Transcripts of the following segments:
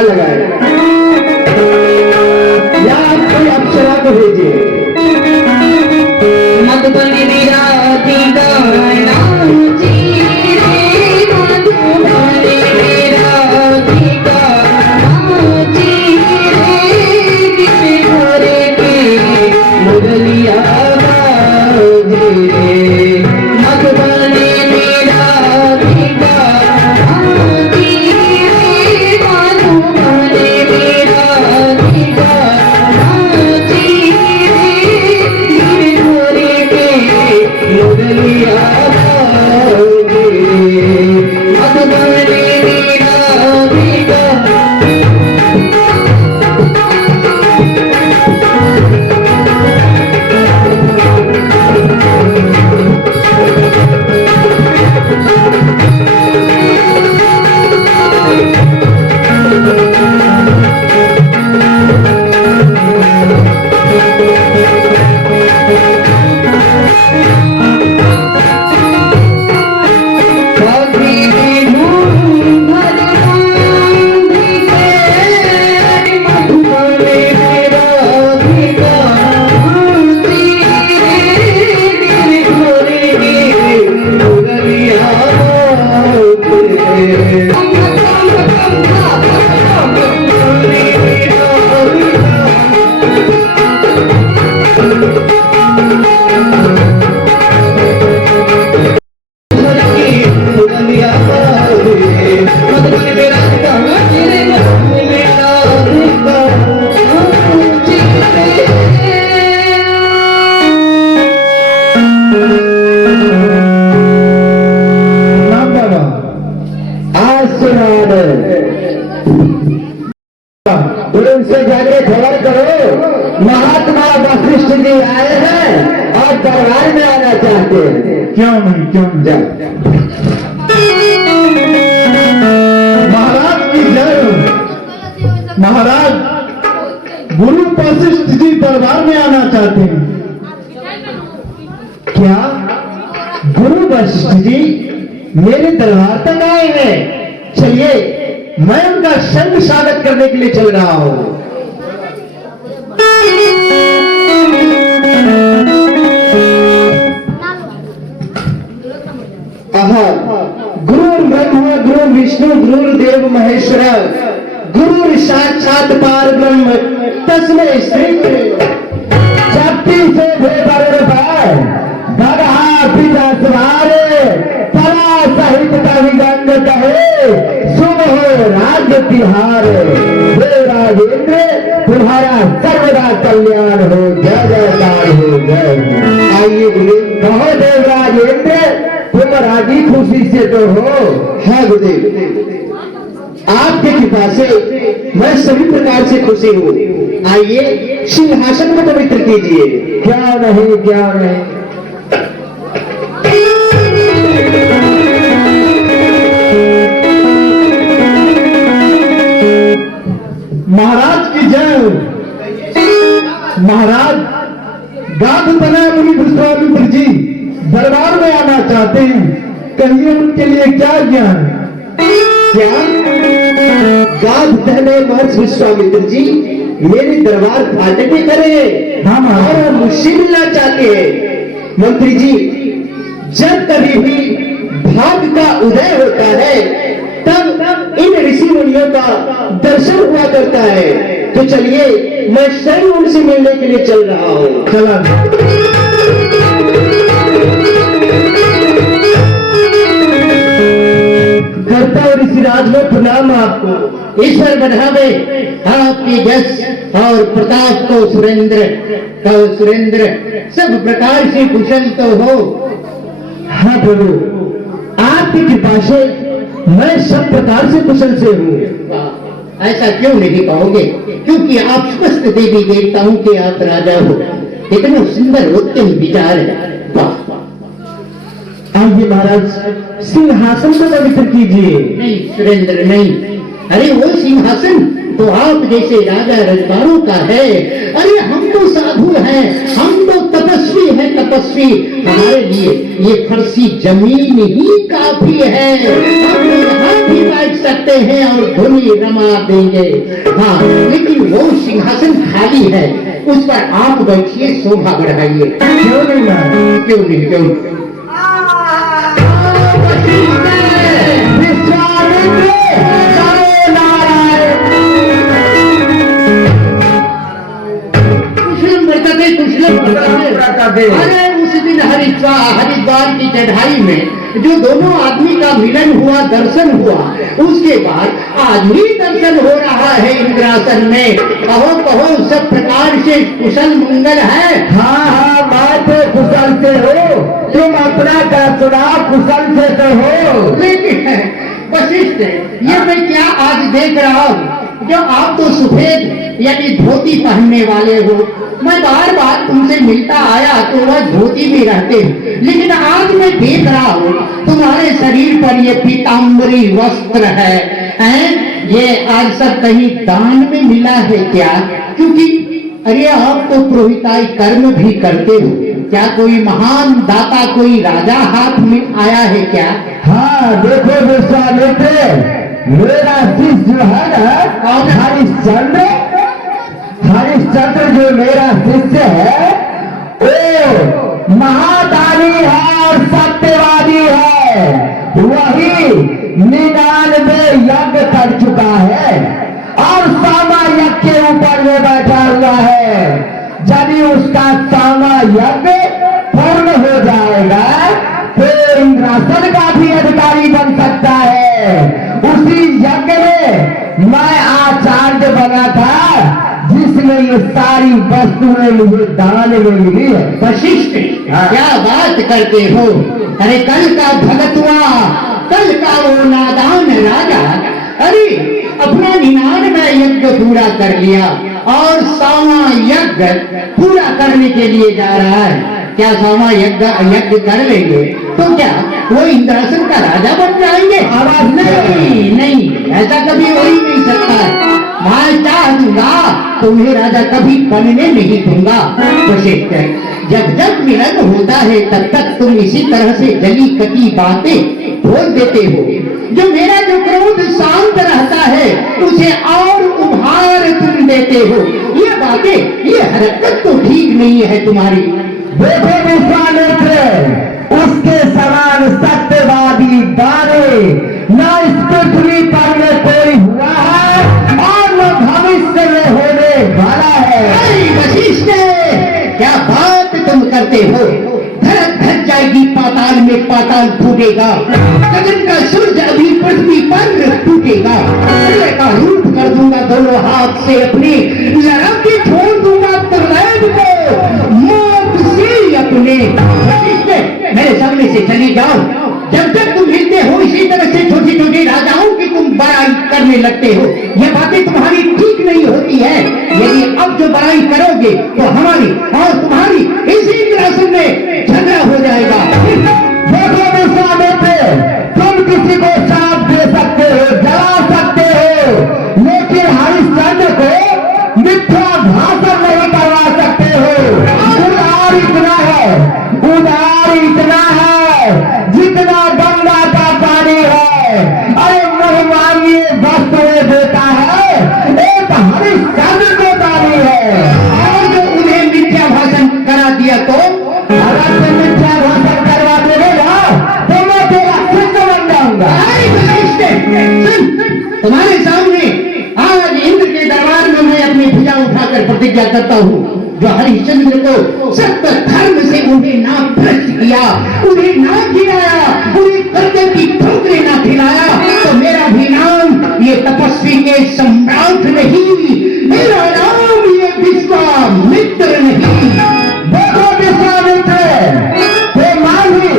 पता लगाए या आप कोई अप्सरा को भेजिए। मधुबन मेरा ठिकाना उनसे जाके खबर करो महात्मा वशिष्ठ जी आए हैं और दरबार में आना चाहते हैं। क्यों नहीं जा महाराज की जय। महाराज गुरु वशिष्ठ जी दरबार में आना चाहते हैं। क्या गुरु वशिष्ठ जी मेरे दरबार तक आए हैं? चलिए मैं उनका संग स्वागत करने के लिए चल रहा हूं। गुरु ब्रह्मा गुरु विष्णु गुरु देव महेश्वर गुरु साक्षात पार ब्रह्म तस्मै श्री शक्ति से बड़ा पिता सवारे परा सहित का विगंग कहे शुभ हो राज्य तिहार। हे राजेंद्र तुम्हारा सर्वदा कल्याण हो, जय जयकार हो, जय। आइए गुरुदेव। कहो देव राजेंद्र तुम राजी खुशी से तो हो? है गुरुदेव, आपके कृपा से मैं सभी प्रकार से खुशी हूँ। आइए सिंहासन को पवित्र कीजिए। क्या नहीं क्या नहीं। महाराज की जय। महाराज गाद बना मुनि विश्वामित्र जी दरबार में आना चाहते हैं, कहिए उनके लिए क्या ज्ञान? क्या गाद धने महर्षि विश्वामित्र जी मेरे दरबार फाटके करे और मुझसे मिलना चाहते हैं? मंत्री जी, जब कभी भी भाग का उदय होता है तब इन ऋषि मुनियों का दर्शन हुआ करता है। तो चलिए मैं स्वयं उनसे मिलने के लिए चल रहा हूँ। चला करता हूँ ऋषिराज में प्रणाम आपको। ईश्वर बढ़ावे आपकी यश और प्रताप को सुरेंद्र सब प्रकार से कुशल तो हो। हाँ प्रभु, आपकी कृपा से मैं सब प्रकार से कुशल से हूँ। ऐसा क्यों नहीं कहोगे? क्योंकि आप समस्त देवी देवताओं के आप राजा हो। इतना सुंदर उत्तम विचार है। आइए महाराज सिंहासन को पवित्र कीजिए। नहीं सुरेंद्र नहीं, अरे वो सिंहासन तो आप जैसे राजा रजवाड़ों का है। अरे हम तो साधु हैं, हम तो तपस्वी हैं, तपस्वी, हमारे लिए ये फर्शी जमीन ही काफी है। हम यहाँ भी बैठ सकते हैं और धुनी रमा देंगे। हाँ, लेकिन वो सिंहासन खाली है, उस पर आप बैठिए, शोभा बढ़ाइए। क्यों नहीं महाराज? क्यों नहीं, क्यों नहीं? विश्वामित्र करो नारायण। कुशलम बरकते, कुशलम बरकते। अरे उस दिन हरिद्वार की चढ़ाई में जो दोनों आदमी का मिलन हुआ, दर्शन हुआ, उसके बाद आज भी दर्शन हो रहा है इंद्रासन में। कहो कहो, सब प्रकार से कुशल मंगल है। हाँ हाँ, मैं तो कुशल से हो, तुम अपना का सुनाओ, कुशल से तो हो। लेकिन वशिष्ठ, ये मैं क्या आज देख रहा हूँ, जो आप तो सफेद यानी धोती पहनने वाले हो, मैं बार बार तुमसे मिलता आया तो वह धोती में रहते, लेकिन आज मैं देख रहा हूँ तुम्हारे शरीर पर ये पीताम्बरी वस्त्र है, हैं? ये आज सब कहीं दान में मिला है क्या? क्योंकि अरे आप तो पुरोहिताई कर्म भी करते हो, क्या कोई महान दाता, कोई राजा हाथ में आया है क्या? हाँ देखो विश्वामित्र, मेरा शिष्य जो है ना हरिश्चंद्र, हरिश्चंद्र जो मेरा शिष्य है वो महादानी है और सत्यवादी है। वही 99 यज्ञ कर चुका है और सामा यज्ञ के ऊपर में बैठा हुआ है। यदि उसका सामा यज्ञ पूर्ण हो जाएगा तो इंद्रासन का भी अधिकारी बन सकता है। उसी यज्ञ में मैं आचार्य बना था, जिसमें ये सारी वस्तुएं मुझे दान में मिली है। वशिष्ठ, क्या बात करते हो? अरे कल का भगतुआ, कल का वो नादान राजा, अरे अपना 99 यज्ञ पूरा कर लिया और सावा यज्ञ पूरा करने के लिए जा रहा है। क्या सावा यज्ञ कर लेंगे तो क्या वो इंद्रासन का राजा बन जाएंगे? आवाज नहीं, नहीं, ऐसा कभी हो ही नहीं सकता। मैं चाह दूंगा तुम्हें राजा कभी बनने नहीं दूंगा। वशिष्ठ, जब जब मिलन होता है तब तक तुम इसी तरह से जली कटी बातें बोल देते हो। जो मेरा जो क्रोध शांत रहता है उसे और उभार तुम देते हो। ये बातें, ये हरकत तो ठीक नहीं है तुम्हारी। देखो विश्वामित्र, उसके समान सत्यवादी दाने न इस पृथ्वी पर में कोई हुआ है और न भविष्य में होने वाला है। वशिष्ठ, क्या बात तुम करते हो? धरत धर जाएगी पाताल में, पाताल फूटेगा, गगन का सूर्य अभी पृथ्वी पर टूटेगा। सूर्य का रूप कर दूंगा दोनों हाथ से, अपनी लड़ा के छोड़ दूंगा प्रलय को मौत से अपने। वशिष्ठ, मेरे सामने से चले जाओ। जब तक तुम मिलते हो इसी तरह से छोटे छोटे राजाओं की तुम बड़ाई करने लगते हो। ये बातें तुम्हारी ठीक नहीं होती है। यदि अब जो बड़ाई करोगे तो हमारी और तुम्हारी इसी इंद्रासन में झगड़ा हो जाएगा। देखो विश्वामित्र, तुम किसी को श्राप दे सकते हो, जला सकते हो, लेकिन हरिश्चंद्र को मिथ्या भाषण नहीं करवा सकते हो। उदार इतना है, उदार इतना है जितना गंगा का पानी है। अरे महिमानीय वस्तुएं देता है, एक हरिश्चंद्र को दानी है। और जो उन्हें मिथ्या भाषण करा दिया तो अगर तुम मिथ्या भाषण करवा देगा तो मैं तेरा शिष्य बन जाऊंगा। तुम्हारे सामने आज इंद्र के दरबार में मैं अपनी भुजा उठाकर प्रतिज्ञा करता हूँ, जो हरिश्चंद्र को सत्य धर्म से उन्हें ना भ्रष्ट किया, उन्हें ना गिराया, उन्हें कर्तव्य की ठोकरें ना खिलाया, तो मेरा भी नाम ये तपस्वी के सम्राट नहीं, मेरा नाम ये विश्वामित्र नहीं। देखो विश्वामित्र, तो मैं भी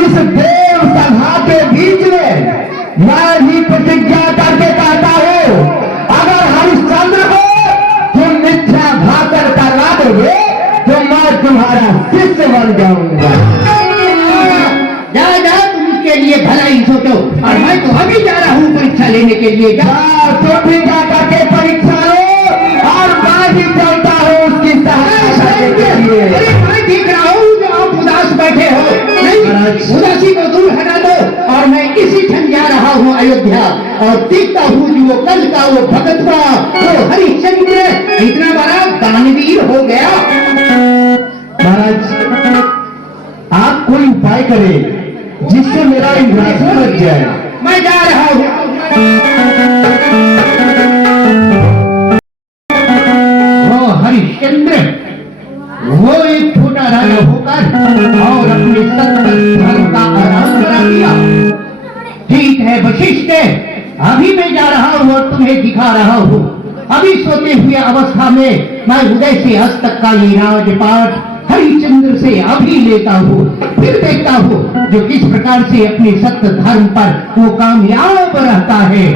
इस देव सभा के बीच में मैं भी प्रतिज्ञा करके कहता हूँ, अगर हरिश्चंद्र को तुम मिथ्या भाषण करवा दोगे तो मैं तुम्हारा शिष्य बन जाऊंगा। जा जा, तुम उसके लिए भलाई सोचो, और मैं तो अभी जा रहा हूँ परीक्षा लेने के लिए। तो भी जा करके परीक्षा लो और मैं भी चलता हूँ उसकी सहायता करने के लिए। अरे मैं देख रहा हूँ जो उदासी को दूर हटा दो और मैं इसी क्षण जा रहा हूँ अयोध्या और देखता हूँ कि वो कल का वो भगतवा वो हरिश्चंद्र इतना बड़ा दानवीर हो गया। महाराज आप कोई उपाय करें जिससे मेरा इंद्रासन लग जाए। मैं जा रहा हूँ। वो हरिश्चंद्र वो एक छोटा राजा होकर और अपने सत्तर धर्म का आराम करा दिया। ठीक है वशिष्ठ, अभी मैं जा रहा हूँ और तुम्हें दिखा रहा हूँ। अभी सोते हुए अवस्था में मैं उदय से अस्त तक का ये राजपाट हरिश्चंद्र से अभी लेता हूँ, फिर देखता हूँ जो किस प्रकार से अपने सत्य धर्म पर वो कामयाब रहता है।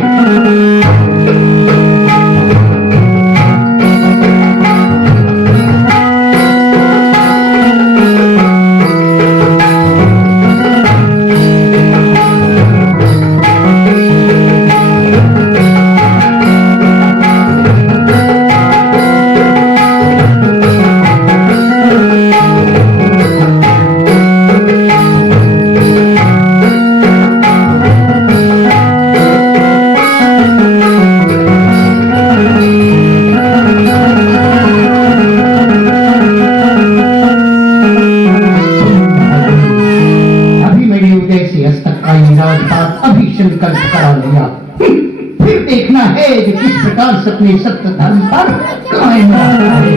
फिर देखना है कि किस प्रकार से अपने सत्य धर्म पर कायम रहता है।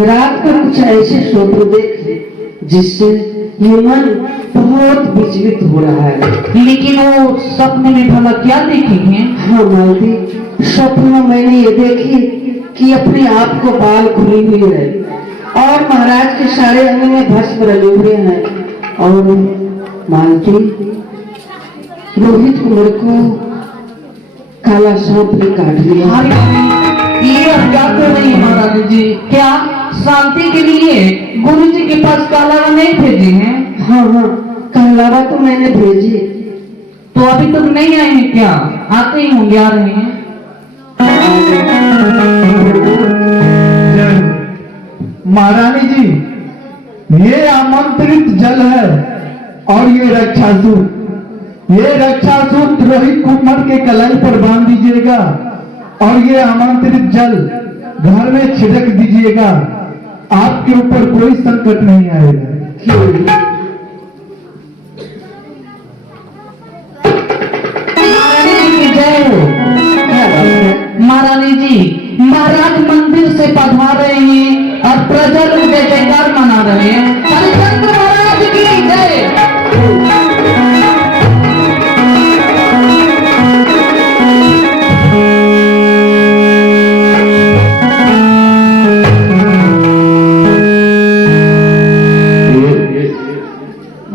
रात को कुछ ऐसे स्वप्न देखे जिससे ये मन बहुत विचलित हो रहा है। लेकिन वो सपने में भला क्या देखे हैं? हाँ मालती, स्वप्न में मैंने ये देखी कि अपने आप को बाल खुली हुई है और महाराज के सारे अंग में भस्म रले हुए हैं। और मालती, रोहित कुमार को काला सांप ने काट लिया। ये अब क्या कर रही है महाराज जी? क्या शांति के लिए गुरु जी के पास कालावा नहीं भेजे हैं? हाँ हाँ, कालावा तो मैंने भेजी। तो अभी तक नहीं आए हैं क्या? आते ही होंगे, आ रहे हैं। महारानी जी, ये आमंत्रित जल है और ये रक्षासूत ये रक्षा सूत्र रोहित कुमार के कलाई पर बांध दीजिएगा और ये आमंत्रित जल घर में छिड़क दीजिएगा। आपके ऊपर कोई संकट नहीं आएगा। महारानी की जय हो। महारानी जी, महाराज मंदिर से पधार रहे हैं और प्रजा लोग जय जयकार मना रहे हैं। हरिचंद्र महाराज की जय।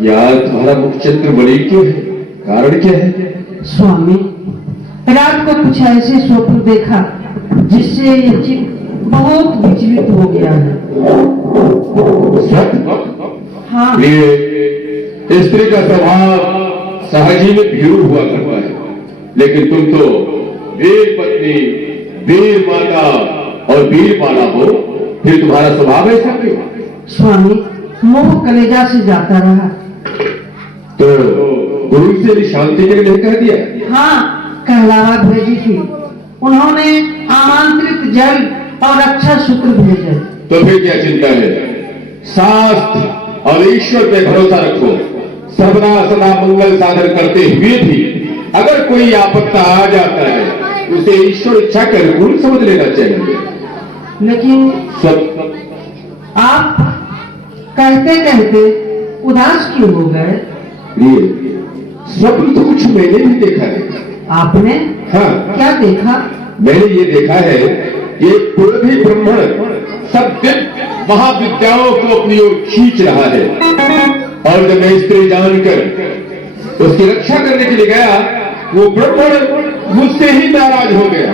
यार तुम्हारा मुखचंद्र बड़ी क्यों है? कारण क्या है? स्वामी, रात को कुछ ऐसे स्वप्न देखा जिससे ये चित्त बहुत विचलित हो गया है। हाँ, ये स्त्री का स्वभाव सहज ही में भीरू हुआ करता है, लेकिन तुम तो वीर पत्नी, वीर माता और वीर माला हो, फिर तुम्हारा स्वभाव ऐसा क्यों? स्वामी, मोह कलेजा से जाता रहा। तो गुरु से भी शांति के लिए कह दिया? हाँ, कहलावा भेजी थी। उन्होंने आमंत्रित जल और रक्षा सूत्र भेजे। तो फिर क्या चिंता है? शास्त्र और ईश्वर पे भरोसा रखो। सर्वदा सदा मंगल साधन करते हुए भी अगर कोई आपत्ता आ जाता है, उसे ईश्वर इच्छा के अनुकूल समझ लेना चाहिए। लेकिन सब आप कहते कहते उदास क्यों हो गए? ये स्वप्न तो कुछ मैंने भी देखा है। आपने हाँ, क्या देखा? मैंने ये देखा है, ये पूरे भी ब्राह्मण सब दिन महाविद्याओं को अपनी ओर खींच रहा है, और जब मैं स्त्री जानकर उसकी रक्षा करने के लिए गया, वो ब्राह्मण मुझसे ही नाराज हो गया।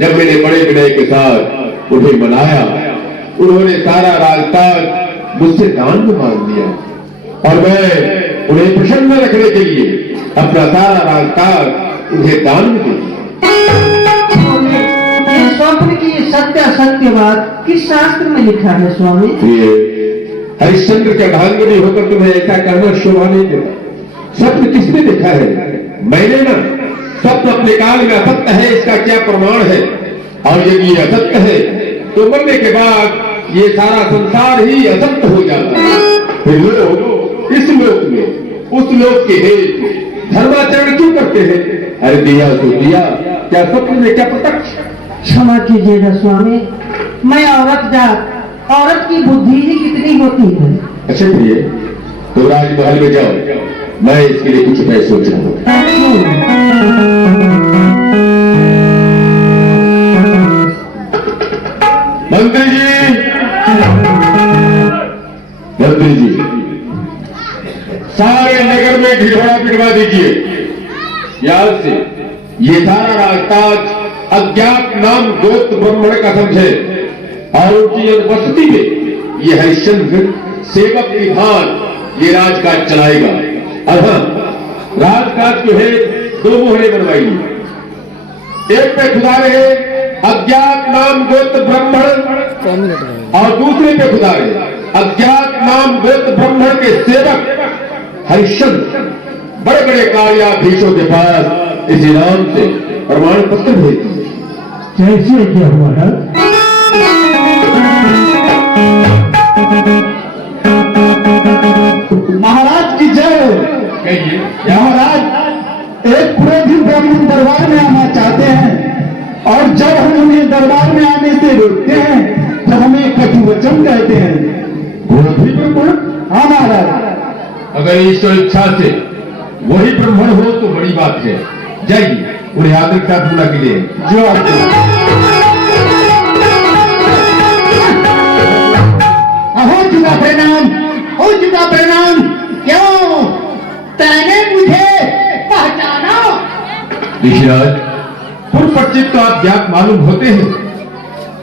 जब मैंने बड़े विनय के साथ उन्हें मनाया, उन्होंने सारा राजताज मुझसे दान में मांग दिया, और मैं उन्हें प्रसन्न रखने के लिए अपना सारा राजताज उन्हें दान में दे दिया। ये स्वप्न की सत्य बात किस शास्त्र में लिखा है स्वामी? ये हरिश्चंद्र के भांगनी होकर तुम्हें ऐसा करना शोभा नहीं देता। स्वप्न किसने देखा है? मैंने ना। स्वप्न अपने काल में असत्य है, इसका क्या प्रमाण है? और यदि ये असत्य है तो मरने के बाद ये सारा संसार ही असत्य हो जाता है। फिर लोग इस लोक में उस लोक के हेतु धर्माचरण क्यों करते हैं? अरे दिया सो दिया, क्या स्वप्न में क्या प्रत्यक्ष? क्षमा कीजिएगा स्वामी, मैं औरत जात, औरत की बुद्धि ही कितनी होती है। अच्छा प्रिय, तो राजमहल में जाओ, मैं इसके लिए कुछ उपाय सोचूंगा। मंत्री जी, मंत्री जी, सारे नगर में ढिढोरा पिटवा दीजिए। याद से ये सारा राजताज अज्ञात नाम गोत्र ब्राह्मण का समझे, और उनकी अनुपस्थिति में ये हरिश्चंद्र सेवक विधान ये राजकाज चलाएगा। और हाँ, राजकाज जो है दो मोहरे बनवाइए। एक पे खुदा रहे अज्ञात नाम गोत्र ब्राह्मण, और दूसरे पे खुदा रहे अज्ञात नाम गोत्र ब्राह्मण के सेवक हरिश्चंद्र। बड़े बड़े कार्याधीशों के पास इस इनाम से प्रमाण पत्र भेज दिए। कैसे क्या हुआ है? महाराज की जय। कहिए। महाराज, एक पुरोहित ब्राह्मण दरबार में आना चाहते हैं, और जब हम उन्हें दरबार में आने से रोकते हैं तो हमें कटु वचन कहते हैं। पुरोहित ब्राह्मण? हाँ महाराज। अगर ईश्वर इच्छा से वही ब्राह्मण हो तो बड़ी बात है। जाइए, उन्हें आदर का पूरा के लिए जो आपको हो चुका प्रणाम, हो चुका प्रणाम। क्यों तैने मुझे पहचाना? ऋषिराज, पूर्व पश्चिम तो आप ज्ञात मालूम होते हैं।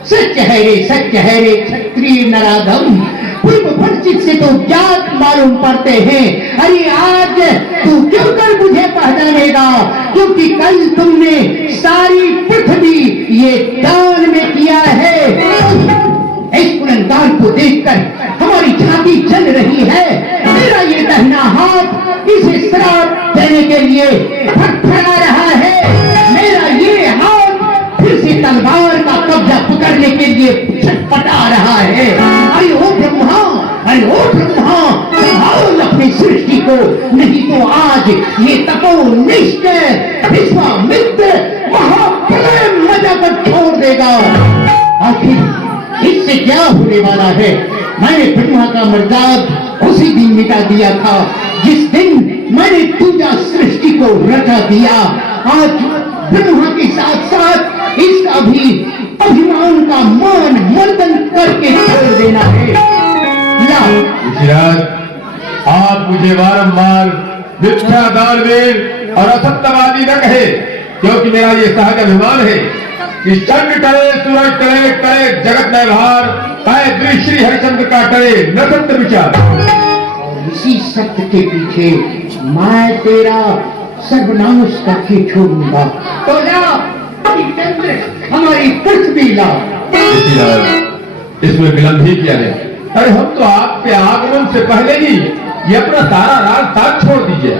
सच है रे क्षत्रिय नराधम, पूर्व पश्चिम से तो ज्ञात मालूम पड़ते हैं। अरे आज तू क्यों कर मुझे पहचानेगा? क्योंकि कल तुमने सारी पृथ्वी ये दान में किया है। इस पुनर्दान को देखकर हमारी छाती जल रही है। मेरा ये दाहिना हाथ इसे श्राप देने छोड़ने के लिए फड़फड़ा रहा है। मेरा ये हाथ फिर से तलवार का कब्जा पकड़ने के लिए छटपटा रहा है। अरे ओ ब्रह्मा, अरे ओ ब्रह्मा, संभाल अपनी सृष्टि को, नहीं तो आज ये तपोनिष्ठ विश्वामित्र महाप्रलय मजा कर छोड़ देगा। आखिर इससे क्या होने वाला है? मैंने ब्रह्मा का मर्याद उसी दिन मिटा दिया था जिस दिन मैंने पूजा सृष्टि को रचा दिया। आज ब्रह्मा के साथ साथ इसका भी अभिमान का मान मर्दन करके छोड़ देना है। ऋषिराज, आप मुझे बारंबार मिथ्या दानवीर और असत्यवादी न कहे, क्योंकि मेरा ये सहज अभिमान है कि चंद्र टले, सूरज टले, टले जगत व्यवहार, काय श्री हरिचंद्र का टले न सत्य विचार। और इसी सत्य के पीछे मैं तेरा सर्वनाश करके छोड़ूंगा। तो जा चंद्र हमारी पृथ्वी ला। ऋषिराज, इसमें विलंब ही किया है। अरे हम तो आपके आगमन से पहले ही ये अपना सारा राज साथ छोड़ दीजिए।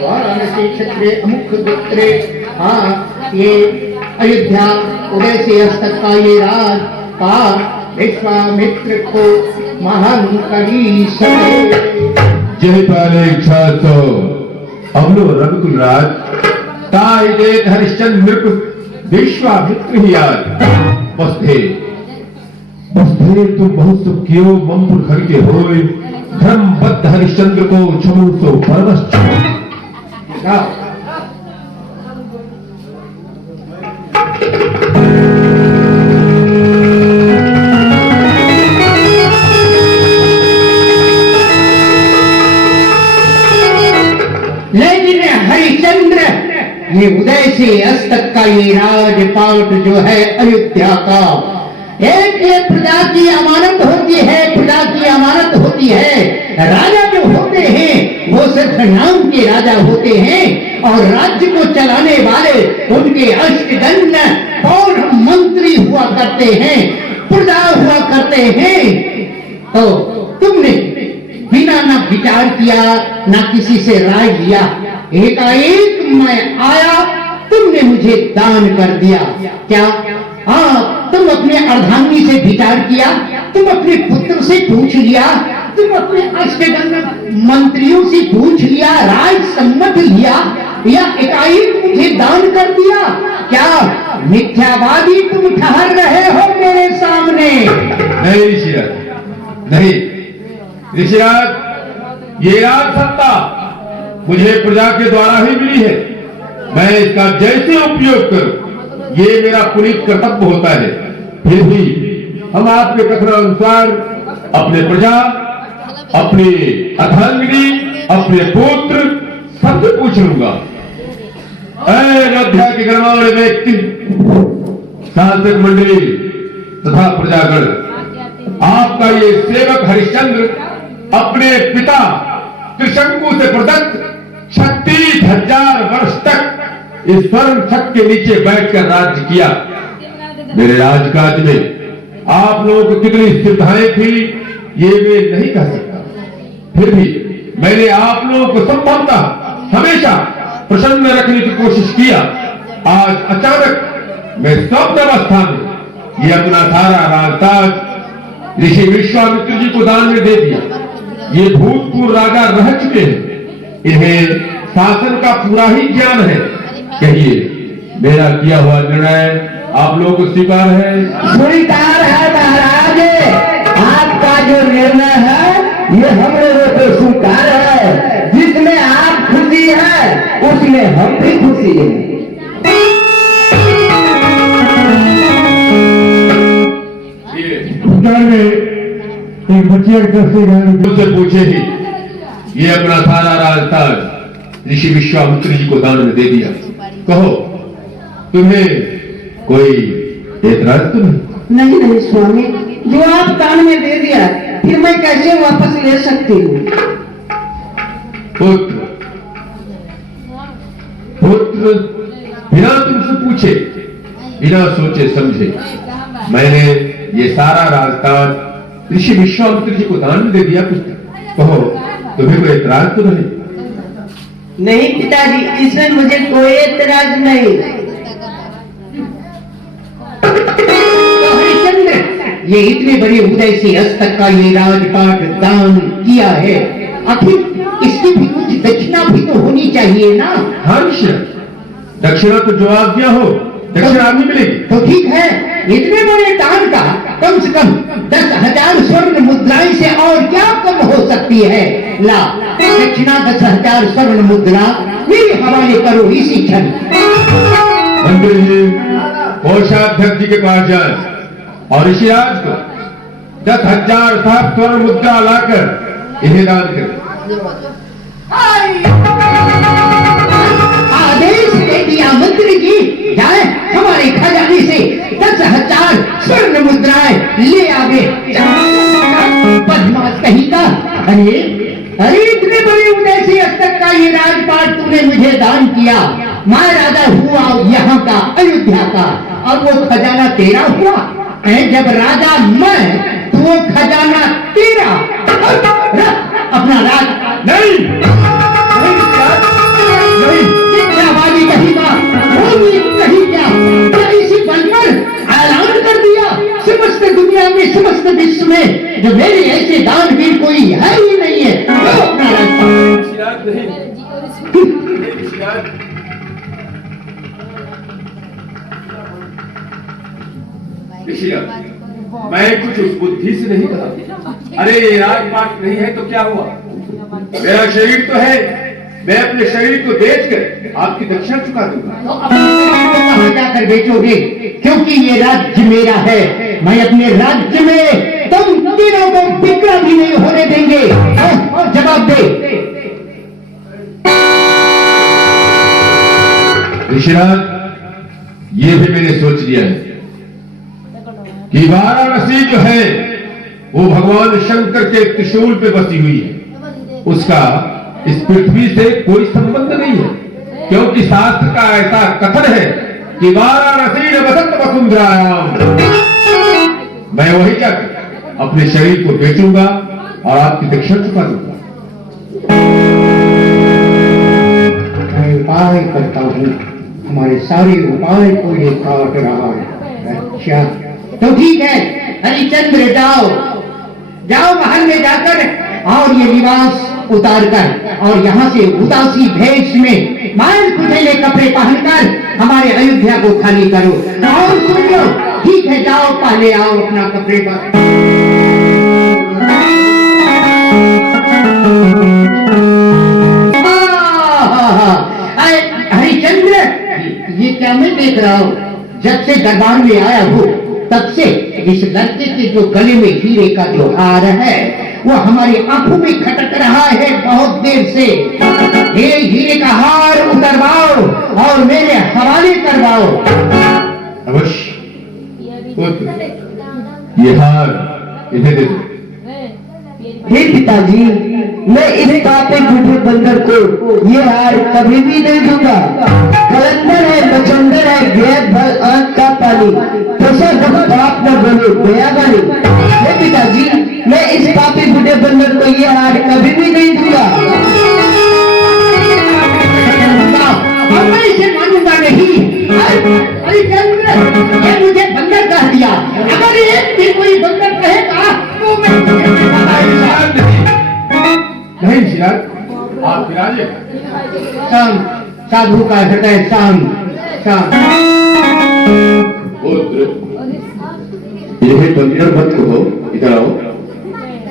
वाराणसी क्षेत्रे अमुक गोत्रे, हाँ ये अयोध्या उदय से अस्त तक का ये राज का विश्वामित्र को महान करी सके। जय पहले इच्छा तो अमलो रघुकुल राज ताई देत हरिश्चंद्र नृप विश्वामित्र ही आज बस्ते तुम बहुत सुख कियो ममपुर घर के होए धर्मबद्ध हरिश्चंद्र को छमु सो परवश। लेकिन हरिश्चंद्र, ये उदय से अस्त तक का ये राजपाट जो है अयोध्या का, एक प्रजा की अमानत होती है, प्रजा की अमानत होती है। राजा जो होते हैं वो सिर्फ नाम के राजा होते हैं और राज्य को चलाने वाले उनके अष्टदंड और मंत्री हुआ करते हैं, प्रजा हुआ करते हैं। तो तुमने बिना ना विचार किया ना किसी से राय लिया, एकाएक मैं आया, तुमने मुझे दान कर दिया। क्या? हाँ, तुम अपने अर्धांगी से विचार किया, तुम अपने पुत्र से पूछ लिया, तुम अपने अष्टदंड मंत्रियों से पूछ लिया, राज सम्मत लिया, या एकाएक मुझे दान कर दिया? क्या मिथ्यावादी तुम ठहर रहे हो मेरे सामने? नहीं ऋषिराज, नहीं ऋषिराज, ये राज सत्ता मुझे प्रजा के द्वारा ही मिली है। मैं इसका जैसे उपयोग करूं ये मेरा पुनीत कर्तव्य होता है। फिर भी हम आपके कथनानुसार अपने प्रजा, अपनी अर्धांगिनी, अपने पुत्र सबसे पूछ लूंगा। अयोध्या के गणमान्य व्यक्ति, शासक मंडली तथा प्रजागण, आपका ये सेवक हरिश्चंद्र अपने पिता त्रिशंकु से प्रदत्त 36,000 वर्ष तक इस स्वर्ण छत के नीचे बैठकर राज्य किया। मेरे राजकाज में आप लोगों को कितनी सुविधाएं थी ये मैं नहीं कह सकता। फिर भी मैंने आप लोगों को संभवतः हमेशा प्रसन्न रखने की कोशिश किया। आज अचानक मैं स्वप्न अवस्था में ये अपना सारा राजताज ऋषि विश्वामित्र जी को दान में दे दिया। ये भूतपूर्व राजा रह चुके हैं, इन्हें शासन का पूरा ही ज्ञान है। कहिए, मेरा किया हुआ निर्णय आप लोगों को स्वीकार है? स्वीकार है महाराज, आपका जो निर्णय है ये हम लोगों को स्वीकार है। जिसमें आप खुशी है उसमें हम भी खुशी हैं। एक बच्चिया मुझसे पूछे ही ये अपना सारा राजताज ऋषि विश्वामित्र जी को दान में दे दिया। कहो, तुम्हें कोई एतराज तो नहीं? नहीं स्वामी, जो आप दान में दे दिया फिर मैं कैसे वापस ले सकती हूँ? पुत्र, बिना तुमसे पूछे, बिना सोचे समझे मैंने ये सारा राजकाज ऋषि विश्वामित्र जी को दान में दे दिया। कुछ कहो, तुम्हें कोई एतराज तो नहीं? नहीं पिताजी, इसमें मुझे कोई एतराज नहीं। तो हरिश्चंद्र, ये इतने बड़े उदय से हस्तक का ये राजपाट दान किया है, आखिर इसकी भी कुछ दक्षिणा भी तो होनी चाहिए ना? हाँ ऋषि, दक्षिणा तो जो आज्ञा हो, दक्षिणा भी मिलेगी। तो ठीक है, इतने बड़े दान का कम से कम 10,000 स्वर्ण मुद्राएं से और क्या कम हो सकती है? ला, दक्षिणा 10,000 स्वर्ण मुद्रा मेरे हवाले करो इसी क्षण। मंत्री जी, कोषाध्यक्ष जी के पास जाए और ऋषिराज को 10,000 स्वर्ण मुद्रा लाकर इन्हें दान करें। आदेश दे दिया मंत्री जी, जाए हमारे खजाने से 10,000 स्वर्ण मुद्राएं ले आगे। बदमाश कहीं का। अरे अरे, इतने बड़े उदय से हस्तक का ये राजपाट तूने मुझे दान किया। मैं राजा हुआ यहाँ का, अयोध्या का, और वो खजाना तेरा हुआ। जब राजा मैं, तो वो खजाना तेरा। अपना राज नहीं, बाजी कहीं का कहीं क्या इसी बल पर ऐलान कर दिया समस्त दुनिया में, समस्त विश्व में, जो मेरे ऐसे दानवीर कोई है ही नहीं है। तो अपना रास्ता ऋषिराज, मैं कुछ उस बुद्धि से नहीं कहा। अरे ये राजपाट नहीं है तो क्या हुआ? मेरा शरीर तो है, मैं अपने शरीर को बेचकर आपकी दक्षिणा चुका दूंगा। तो अपने शरीर को कहाँ जाकर बेचोगे? क्योंकि ये राज्य मेरा है। मैं अपने राज्य में तुम तीनों को बिक्रा भी नहीं होने देंगे। और जवाब दे। ऋषिराज, ये भी मैंने सोच लिया है कि वाराणसी जो है वो भगवान शंकर के त्रिशूल पे बसी हुई है। उसका इस पृथ्वी से कोई संबंध नहीं है, क्योंकि शास्त्र का ऐसा कथन है कि वाराणसी ने वसंत वसुंधरायाम। मैं वही जाकर अपने शरीर को बेचूंगा और आपकी दक्षिणा चुका दूंगा। मैं उपाय करता हूँ, हमारे सारे उपाय को ये काट रहा है। अच्छा, तो ठीक है हरिश्चंद्र, जाओ जाओ महल में जाकर और ये लिबास उतार कर और यहाँ से उदासी भेष में माल कुचैले कपड़े पहनकर हमारे अयोध्या को खाली करो। और सुन लो, ठीक है, जाओ पहले आओ अपना कपड़े पर। हरिश्चंद्र, ये क्या मैं देख रहा हूँ? जब से दरबार में आया हूँ तब से इस लड़के के जो गले में हीरे का जो हार है वो हमारी आंखों में खटक रहा है बहुत देर से। ये हीरे का हार उतरवाओ और मेरे हवाले करवाओ। अवश्य। ये हार इन्हें दे दो। हे पिताजी, मैं इस काते बूढ़े बंदर को ये हार कभी भी नहीं दूंगा। कलंदर है, बचंदर है, गैर भर आंख का पानी, पैसा जब बाप न बोले गया बने। हे पिताजी, मैं इस पापी बूढ़े बंदर को ये हार कभी भी नहीं दूंगा। और मैं इसे मानूंगा नहीं। अरे चंद्र, ये मुझे बंदर कह दिया। अगर एक भी कोई बंदर कहेगा तो मैं नहीं ऋषिराज, आप विराजे। शाम, साधु का हृदय शाम शाम। पुत्र, यह बंदर मत कहो, इधर आओ।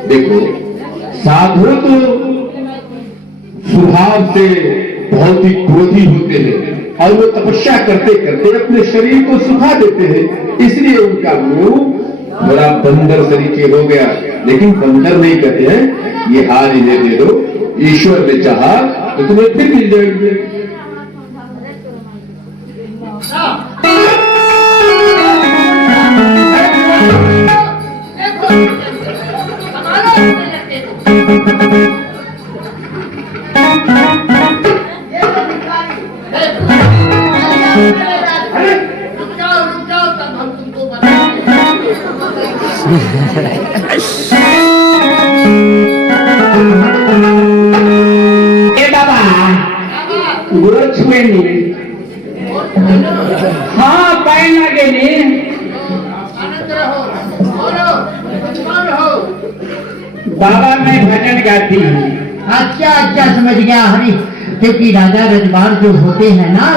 देखो, साधु तो स्वभाव से बहुत ही क्रोधी होते हैं और वो तपस्या करते करते अपने शरीर को सुखा देते हैं, इसलिए उनका मुंह थोड़ा बंदर तरीके हो गया। लेकिन बंदर नहीं कहते हैं। ये हार इन्हें दे दो, ईश्वर ने चाहा तो तुम्हें फिर मिल जाएंगे। ये ए बाबा गोर छुए नी हाँ पैन लगे नी बाबा मैं भजन गाती हूँ। अच्छा अच्छा समझ गया हरी, क्योंकि राजा रजवार जो होते हैं ना,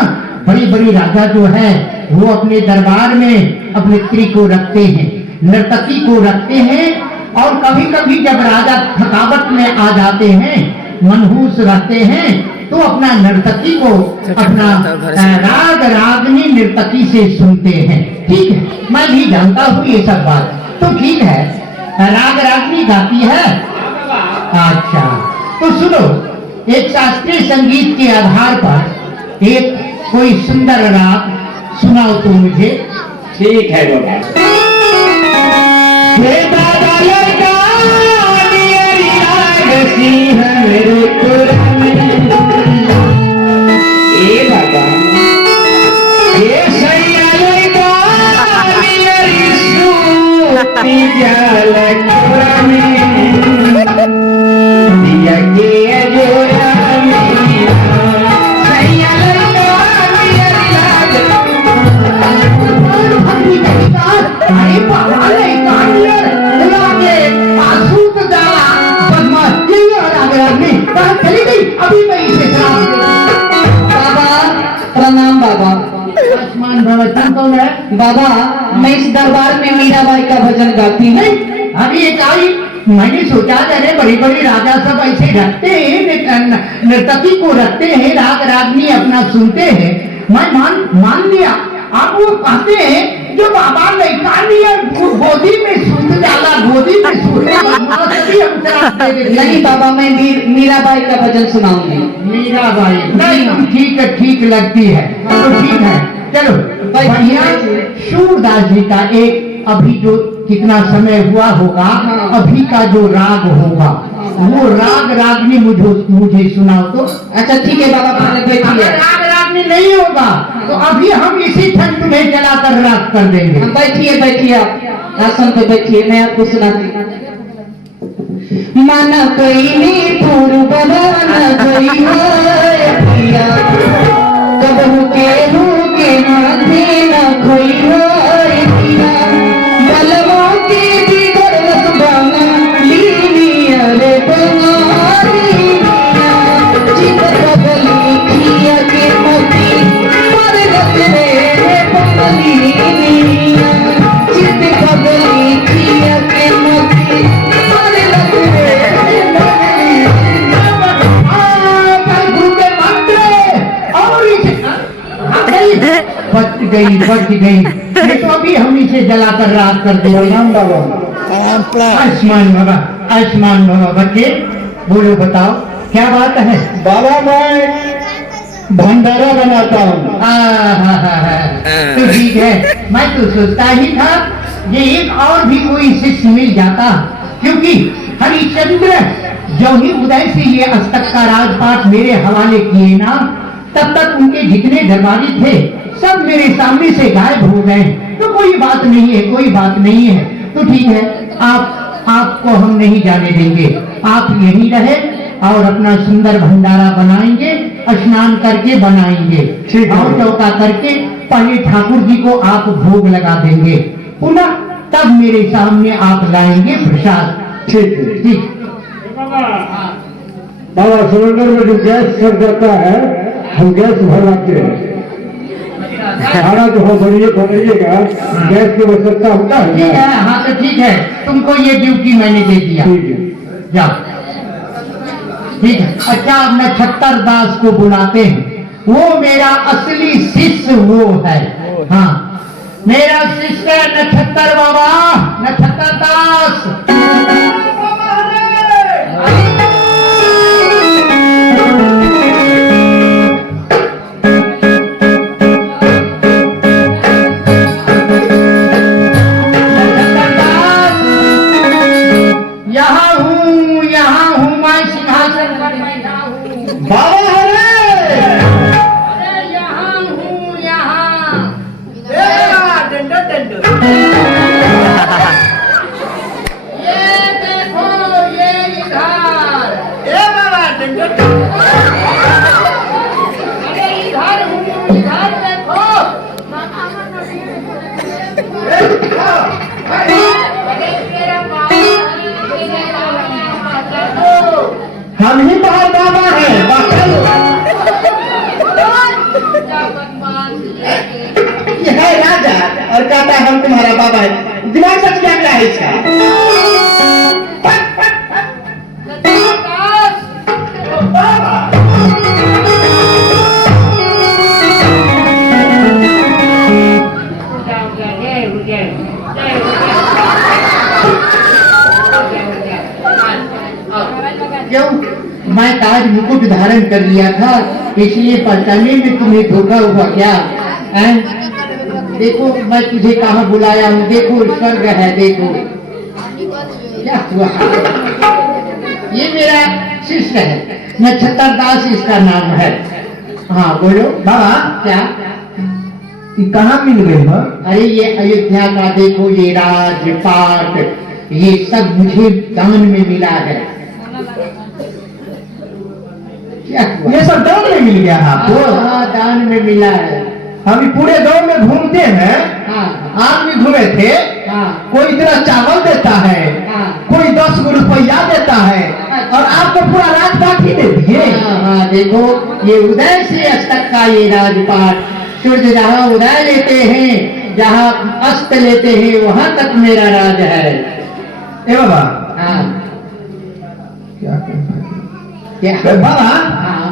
बड़ी बड़ी राजा जो है वो अपने दरबार में अपने स्त्री को रखते हैं, नर्तकी को रखते हैं, और कभी कभी जब राजा थकावट में आ जाते हैं, मनहूस रहते हैं, तो अपना नर्तकी को अपना राग रागनी नर्तकी से सुनते हैं। ठीक है, मैं भी जानता हूँ ये सब बात, तो ठीक है राग रागनी गाती है। अच्छा तो सुनो, एक शास्त्रीय संगीत के आधार पर एक कोई सुंदर राग सुनाओ तो मुझे। ठीक है बाबा। अभी मैं इसे बाबा प्रणाम बाबा। आसमान बाबा, तुम कौन है? बाबा मैं इस दरबार में मीराबाई का भजन गाती हूँ। अभी एक आई, मैंने सोचा अरे बड़ी बड़ी राजा सब ऐसे रखते हैं, नर्तकी को रखते हैं, राग रागनी अपना सुनते हैं, मैं मान लिया। आप वो कहते हैं जो बाबा गोदी में सुन जाला, गोदी में नहीं बाबा मैं मीराबाई का भजन सुनाऊंगी। मीराबाई नहीं, ठीक है, ठीक लगती है तो ठीक है, चलो बढ़िया। सूरदास जी का एक अभी जो कितना समय हुआ होगा, अभी का जो राग होगा वो राग रागनी मुझे सुनाओ तो। अच्छा ठीक है बाबा, अगर राग रागनी नहीं होगा तो अभी हम इसी ठंड में जलाकर राग कर देंगे। बैठिए बैठिए, आप आसन पे बैठिए, मैं आपको सुनाती हूँ। मन कोई पूर्व गई है कबहू के माथे न खोई है बलवों के बिगड़ बना लीनी अरे बनारी चित बदली खिया के मोती मर गए बदली चित बदली खिया के मोती मर गए बच गई ये तो अभी हम इसे जलाकर राग कर देंगे। आयुष्मान बाबा, आयुष्मान बाबा। बच्चे बोलो, बताओ क्या बात है? बाबा मैं भंडारा बनाता हूँ। तो ठीक है, मैं तो सोचता ही था ये एक और भी कोई शिष्य मिल जाता, क्योंकि हरिश्चंद्र जो ही उदय से ये अस्तक का राजपाट मेरे हवाले किए ना, तब तक उनके जितने दरबारी थे सब मेरे सामने से गायब हो गए। तो कोई बात नहीं है, कोई बात नहीं है, तो ठीक है, आपको हम नहीं जाने देंगे, आप यहीं रहे और अपना सुंदर भंडारा बनाएंगे, स्नान करके बनाएंगे और चौका करके पहले ठाकुर जी को आप भोग लगा देंगे, पुनः तब मेरे सामने आप लाएंगे प्रसाद। ठीक है। ठीक बाबा सिलेंडर में जो गैस सर जाता है हम गैस भरवाते हैं, खाना जो हो बनाइएगा, गैस की आवश्यकता होता है। ठीक है, हाँ तो ठीक है, तुमको ये ड्यूटी मैंने दे दिया। ठीक है, जाओ। ठीक है, अच्छा अब नक्षत्र दास को बुलाते हैं, वो मेरा असली शिष्य वो है। हाँ मेरा शिष्य है नक्षत्र बाबा, नक्षत्र दास। यहाँ हूँ मैं सिंहासन पर बैठा हूँ। बाबा अरे यहाँ हूँ, यहाँ देंगे। अरे इधर हूँ, इधर देखो। हम ही तुम्हारे बाबा हैं, ये है राजा और कहता है हम तुम्हारा बाबा है। दिमाग सच क्या मिला है इसका? क्यों? मैं ताज मुकुट धारण कर लिया था, इसलिए पहचाने में तुम्हें धोखा हुआ क्या? हैं? देखो मैं तुझे कहाँ बुलाया हूँ, देखो स्वर्ग है, देखो क्या हुआ। ये मेरा शिष्य है, नक्षत्र दास इसका नाम है। हाँ बोलो बाबा क्या? ये कहाँ मिल गई है? अरे ये अयोध्या का देखो, ये राजपाट, ये सब मुझे दान में मिला है। क्या हुआ? ये सब दान में मिल गया है आपको? हाँ, दान में मिला है। हम पूरे गांव में घूमते हैं, हाँ आप भी घूमे थे। हाँ कोई इतना चावल देता है, हाँ कोई 10 रुपया देता है, और आपको पूरा राजपाट ही दे दिए। हाँ, देखो ये उदय से अस्त तक का ये राजपाट, सूर्य जहाँ उदय लेते हैं, जहाँ अस्त लेते हैं, वहाँ तक मेरा राज है। ए बाबा हाँ क्या क्या? बाबा हाँ,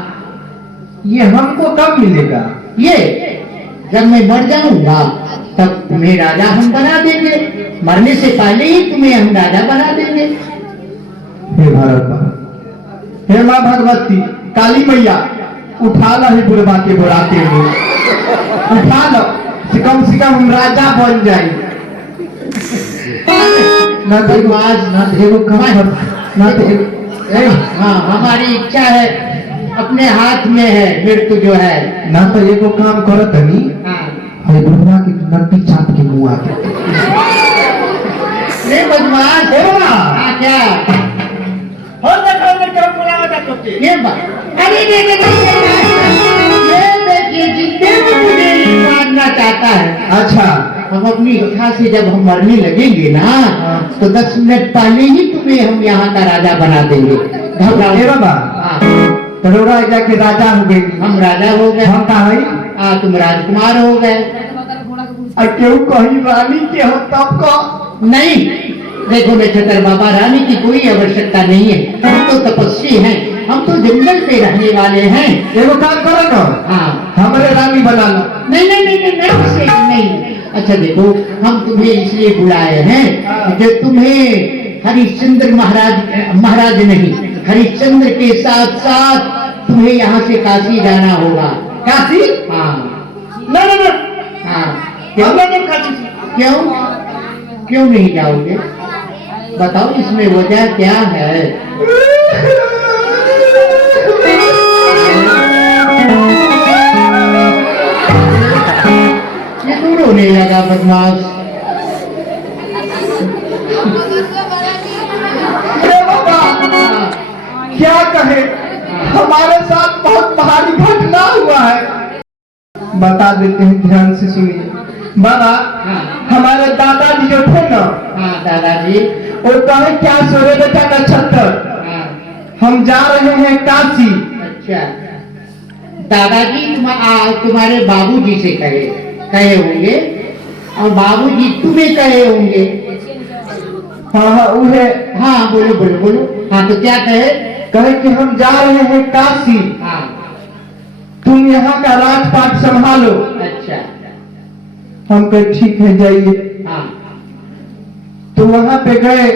ये हमको कब मिलेगा? ये जब मैं मर जाऊंगा तब तुम्हें राजा हम बना देंगे, मरने से पहले ही तुम्हें हम राजा बना देंगे। हे भारत माँ, हे माँ भगवती काली मैया, उठा लो ही बुढ़वा के बुढ़ाते हुए, उठा लो, से कम हम राजा बन जाए। न बदमाश, न देवो कमाई, न देव। हाँ, हमारी इच्छा है, अपने हाथ में है मृत्यु जो है। ना तो ये को काम करो तनी, हाँ, हे बुढ़वा की नट्टी चाप के मुँह आके। ये बदमाश हे बाबा, हाँ, क्या ये बात? अरे ये देखिए, जितने भी मुझे मारना चाहता है, अच्छा हम अपनी इच्छा से जब हम मरने लगेंगे ना, तो 10 मिनट पहले ही तुम्हें हम यहाँ का राजा बना देंगे। घबराओ। हे बाबा, हाँ, करोड़ा जाके राजा हो गई, हम राजा हो गए। हम कहा है? हाँ, तुम राजकुमार हो गए। और क्यों कहीं रानी के हो तब का? नहीं, देखो नक्षत्र बाबा, रानी की कोई आवश्यकता नहीं है, हम तो तपस्वी हैं, हम तो जंगल पे रहने वाले हैं। एगो काम करो ना, हाँ, हमारे रानी बना लो। नहीं नहीं नहीं नहीं नहीं, उसे नहीं। अच्छा देखो, हम तुम्हें इसलिए बुलाए हैं कि तुम्हें हरिश्चंद्र महाराज नहीं, हरिश्चंद्र के साथ साथ तुम्हें यहाँ से काशी जाना होगा। काशी? हाँ नहीं, हाँ, क्यों क्यों क्यों नहीं जाओगे? बताओ, इसमें वजह क्या है? ये दूर होने लगा बदमाश। अरे बाबा, क्या कहे, हमारे साथ बहुत भारी घटना हुआ है। बता देते हैं, ध्यान से सुनिए। बाबा, हाँ हमारे दादाजी जो थे ना, हाँ दादाजी, वो कहे क्या सोरे बेटा नक्षत्र, हाँ हम जा रहे हैं काशी। अच्छा, दादाजी तुम्हारे बाबूजी से कहे होंगे, और बाबूजी तुम्हें कहे होंगे। हाँ हाँ उहे, हाँ बोलो बोलो बोलो। हाँ तो क्या कहे कि हम जा रहे हैं काशी, हाँ तुम यहाँ का राजपाट संभालो। अच्छा, हम कहे ठीक है जाइए। हाँ तो वहां पे गए,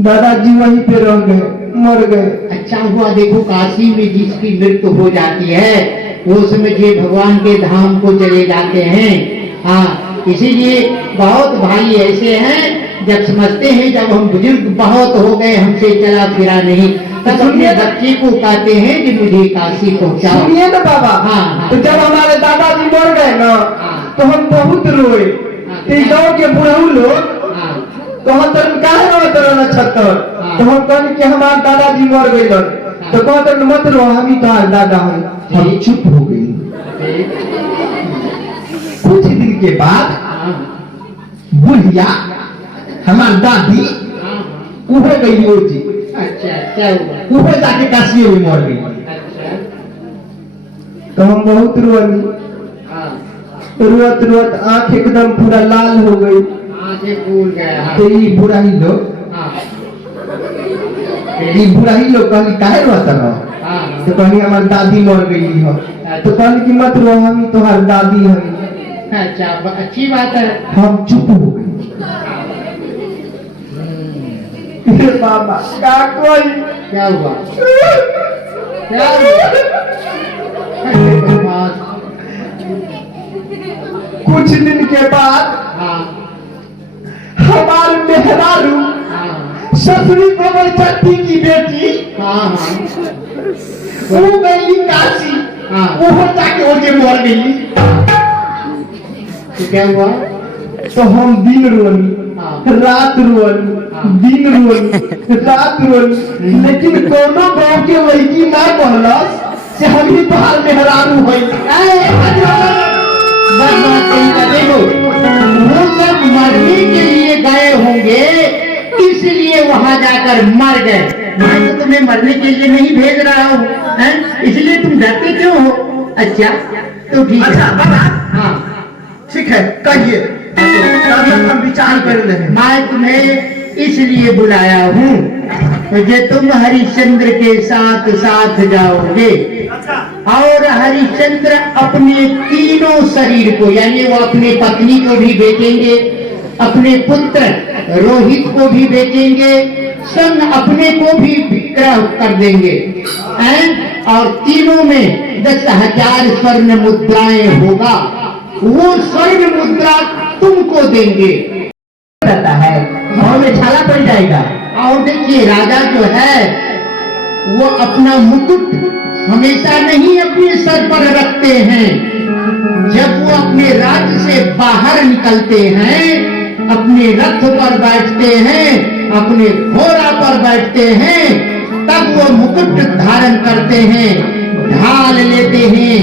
दादाजी वहीं पे रह गए, मर गए। अच्छा हुआ। देखो, काशी में जिसकी मृत्यु हो जाती है वो समझिए भगवान के धाम को चले जाते हैं। हाँ, इसीलिए बहुत भाई ऐसे हैं, जब समझते हैं जब हम बुजुर्ग बहुत हो गए, हमसे चला फिरा नहीं, तब अपने बच्चे को कहते हैं कि मुझे काशी पहुंचाओ। सुनिए ना बाबा, हाँ। तो जब हमारे दादाजी मर गए ना, हाँ। तो हम बहुत रोए। हाँ। गाँव के बुढ़ऊ लोग हाँ कहते काहे रोए तेरा नक्षत्र, हाँ तो हम कहनी कि हमार दादाजी मर गए तो कहते मत रो हम ही तो दादा है। हम चुप हो गई। कुछ दिन के बाद बुढ़िया हमार दादी उहे गई हो जी। अच्छा क्या हुआ? उहे जाके काशी में मर गई। अच्छा तो हम बहुत रोनी। हाँ रोत रोत आंख एकदम पूरा लाल हो गई। आंखें फूल गया। हाँ तो ये बुढ़ाई लोग हाँ कहली काहे रोता रहो? हाँ तो कहनी हमार दादी मर गई हो। तो कहनी कि मत रो हम ही तोहार दादी है। अच्छा अच्छी बात है। हम चुप हो गए। हे बाबा का कोई क्या हुआ? क्या हुआ? अरे बदमाश। कुछ दिन के बाद हाँ हमारे मेहरारू हाँ ससुरी कमल चट्टी की बेटी हाँ हाँ वो गई काशी। हाँ। वो जाके ओजे मर गई। तो क्या हुआ? तो हम दिन रोनी हाँ। रात रोनी हाँ। दिन रोनी रात रोनी लेकिन कोनो गांव के लड़की ना कहलस से हम ही तोहार मेहरारू होई। बस बात सही कर देखो, वो सब मरने के लिए गए होंगे इसलिए वहां जाकर मर गए। मैं तो तुम्हें मरने के लिए नहीं भेज रहा हूँ, हैं? इसलिए तुम डरते क्यों हो? अच्छा तो ठीक है। हाँ ठीक है कहिए। हम विचार कर रहे हैं। मैं तुम्हें इसलिए बुलाया हूँ कि तुम हरिश्चंद्र के साथ साथ जाओगे और हरिश्चंद्र अपने तीनों शरीर को यानी वो अपने पत्नी को भी बेचेंगे, अपने पुत्र रोहित को भी बेचेंगे, संग अपने को भी विक्रय कर देंगे और तीनों में 10,000 स्वर्ण मुद्राएं होगा। वो स्वर्ण मुद्रा तुमको देंगे। रहता है गाँव में छाला पड़ जाएगा। और देखिए राजा जो है वो अपना मुकुट हमेशा नहीं अपने सर पर रखते हैं। जब वो अपने राज्य से बाहर निकलते हैं, अपने रथ पर बैठते हैं, अपने घोड़ा पर बैठते हैं, तब वो मुकुट धारण करते हैं, ढाल लेते हैं,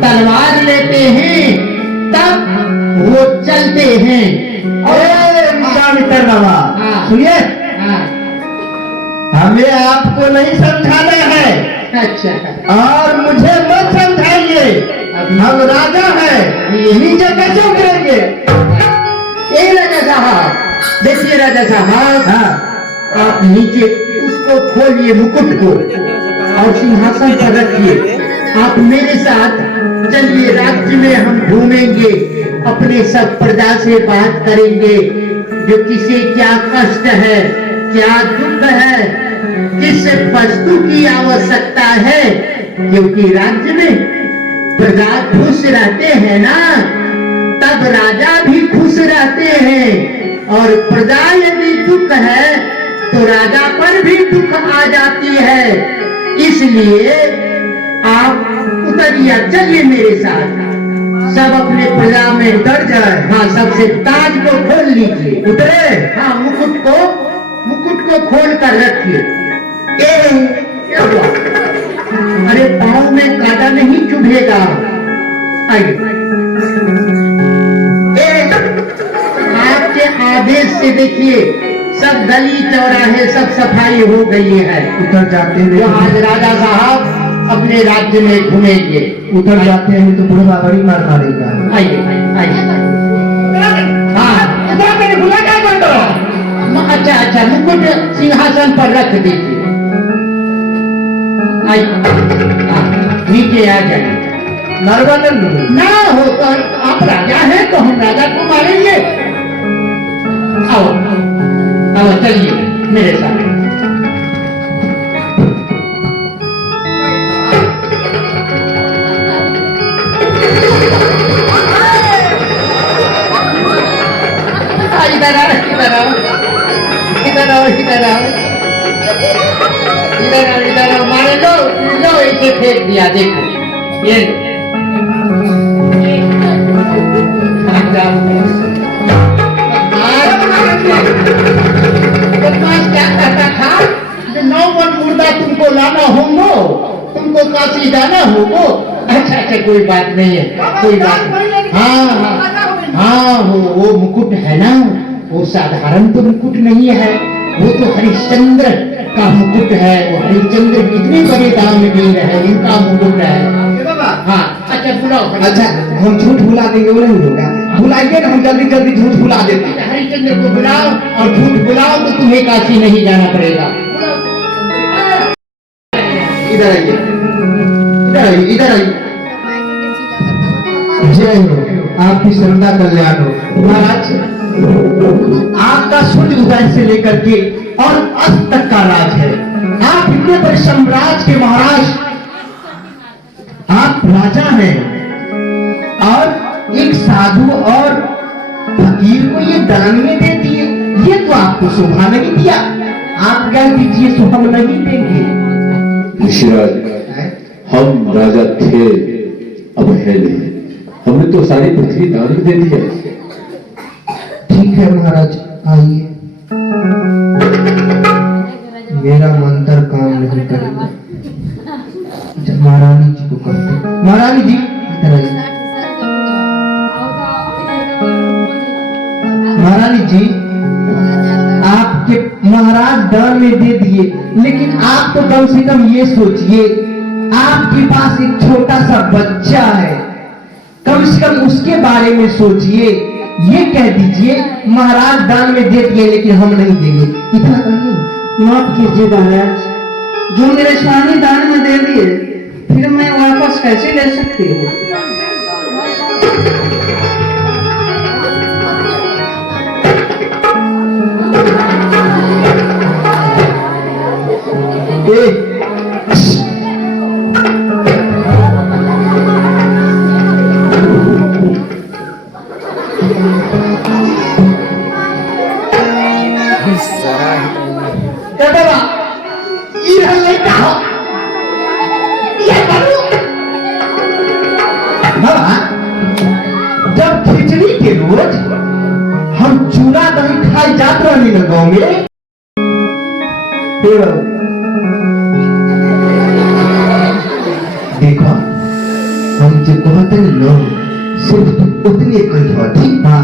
तलवार लेते हैं, तब वो चलते हैं। मित्र बाबा हाँ। सुनिए हाँ, हमें आपको नहीं समझाना है अच्छा और मुझे मत समझाइए। हम राजा हैं नीचे कैसे उतरेंगे? ये राजा साहब देखिए राजा साहब, हाँ आप नीचे उसको खोलिए मुकुट को और सिंहासन पर रखिए। आप मेरे साथ चलिए, राज्य में हम घूमेंगे, अपने सब प्रजा से बात करेंगे जो किसे क्या कष्ट है, क्या दुख है, किस वस्तु की आवश्यकता है। क्योंकि राज्य में प्रजा खुश रहते हैं ना, तब राजा भी खुश रहते हैं। और प्रजा यदि दुख है तो राजा पर भी दुख आ जाती है। इसलिए आप उतरिए, चलिए मेरे साथ, सब अपने प्रजा में उतर जाए। हाँ, सबसे ताज को खोल लीजिए। उतरे? हाँ, मुकुट को खोल कर रखिए। क्या हुआ? अरे पाँव में कांटा नहीं चुभेगा। आइए, आपके आदेश से देखिए सब गली चौराहे सब सफाई हो गई है। उतर जाते हैं जो आज राजा साहब अपने राज्य में घूमेंगे। उतर जाते हैं तो बुढ़वा बड़ी मार मारेगा। आइए आइए। हाँ, अच्छा अच्छा, मुकुट सिंहासन पर रख दीजिए। आइए, हाँ, नीचे आ जाइए। नरवानंद ना हो तो आप राजा हैं तो हम राजा को मारेंगे। आओ आओ, चलिए मेरे साथ। इधर आओ, इधर आओ, इधर आओ, इधर आओ, इधर आओ, इधर आओ। मारे लो लो, इसे फेंक दिया। देखो ये बदमाश क्या कहता था? 9 मन मुर्दा तुमको लाना होगा, तुमको काशी जाना होगा। अच्छा अच्छा, कोई बात नहीं है, कोई बात नहीं। हाँ, वो मुकुट है ना, वो साधारण तो मुकुट नहीं है, वो तो हरिश्चंद्र का मुकुट है। वो हरिश्चंद्र कितने बड़े दाम में मिल रहे हैं, उनका मुकुट है। हाँ, अच्छा बुलाओ। अच्छा, हम झूठ भुला देंगे, वो नहीं होगा। बुलाइए ना, हम जल्दी जल्दी झूठ भुला देते हैं। हरिश्चंद्र को बुलाओ, और झूठ बुलाओ तो तुम्हें काशी नहीं जाना पड़ेगा। इधर आइए, इधर आइए, इधर आइए। जय हो, आपकी श्रद्धा कल्याण हो। महाराज, आपका सूर्य उदय से लेकर के और अस्त तक का राज है। आप इतने बड़े साम्राज्य के महाराज, आप राजा हैं, और एक साधु और फकीर को ये दान में दे दिए, ये तो आपको शोभा नहीं दिया। आप कह दीजिए, तो हम नहीं देंगे। ऋषिराज, हम राजा थे, अब है नहीं। हमने तो सारी पृथ्वी दान में दे दिया। ठीक है महाराज, आइए। मेरा मंत्र काम नहीं करेगा। महारानी जी को करते। महारानी जी इधर आइए। महारानी जी, आपके महाराज दान में दे दिए, लेकिन आप तो कम से कम ये सोचिए, आपके पास एक छोटा सा बच्चा है, कम से कम उसके बारे में सोचिए। ये कह दीजिए महाराज दान में दे दिए, लेकिन हम नहीं देंगे, इतना कहिए। माफ कीजिए महाराज, जो मेरे स्वामी दान में दे दिए, फिर मैं वापस कैसे ले सकती हूँ? जब खिचड़ी के रोज हम चूड़ा दही खाई जात रही न गाँव में, देखो हम जो कहते लोग सिर्फ उतने कही, ठीक बा।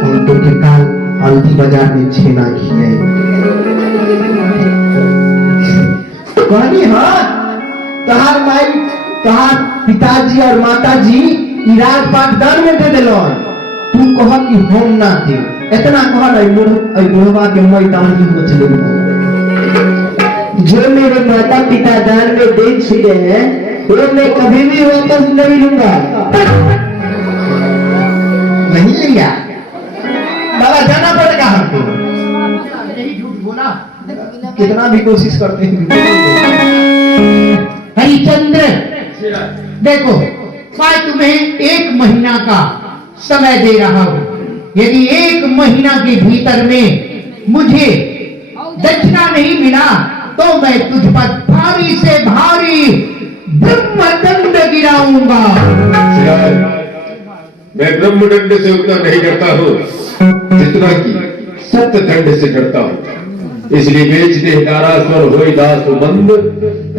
हम तो के काल हल्दी बाजार में छेना खिए कहनी। हाँ, तहार माई, तहार पिताजी और माताजी राजपाट दान में दे दिलो, तू कह कि हम ना दे। इतना कह बुढ़वा के मैदान ही हो चले। जो मेरे माता पिता दान में दे चुके हैं, वो मैं कभी भी वापस नहीं लूंगा। नहीं लिया, बाबा जाना पड़ेगा हमको। यही झूठ बोला, कितना भी कोशिश करते हैं। हरिश्चंद्र, देखो मैं तुम्हें 1 महीना का समय दे रहा हूं। यदि 1 महीना के भीतर में मुझे दक्षिणा नहीं मिला, तो मैं तुझ पर भारी से भारी ब्रह्मदंड गिराऊंगा। मैं ब्रह्मदंड से उतना नहीं डरता हूँ जितना कि सत्य दंड से डरता हूँ। इसलिए बेच दे दारास्वर होई दास बंद,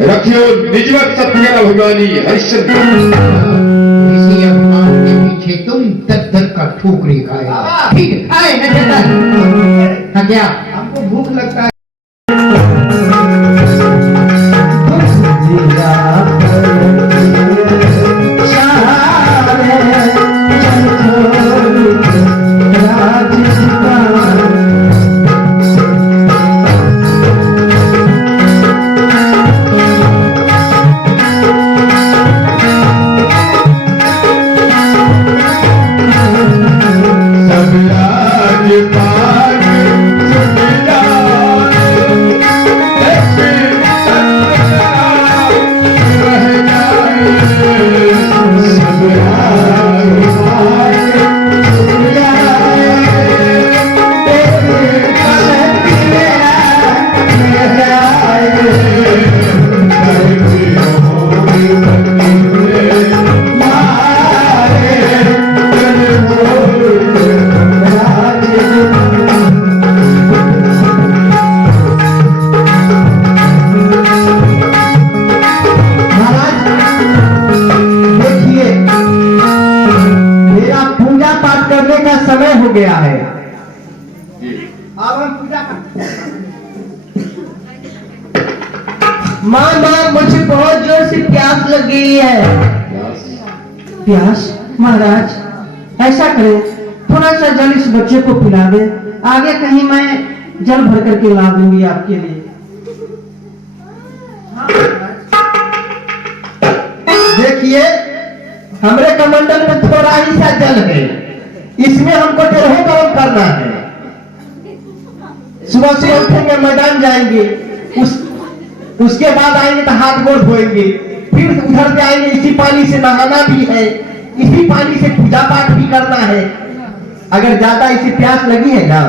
रखियो निजवत सत्य अभिमानी हरिश्चंद्र। इसी अभिमान के पीछे तुम दर का ठोकरे खाएगा। ठीक है, आए नजर। हाँ, क्या हमको भूख लगता है। सब राज पाट सुन जा माँ माँ मुझे बहुत जोर से प्यास लग गई है। प्यास? महाराज ऐसा करें, थोड़ा सा जल इस बच्चे को पिला दे, आगे कहीं मैं जल भर करके ला दूंगी आपके लिए। देखिए हमरे कमंडल में थोड़ा ही सा जल है, इसमें हमको डेढ़ों काम करना है। सुबह सुबह उठेंगे, मैदान जाएंगे, उसके बाद आएंगे तो हाथ गोड़ धोएंगे, फिर उधर से आएंगे, इसी पानी से नहाना भी है, इसी पानी से पूजा पाठ भी करना है। अगर ज्यादा इसे प्यास लगी है ना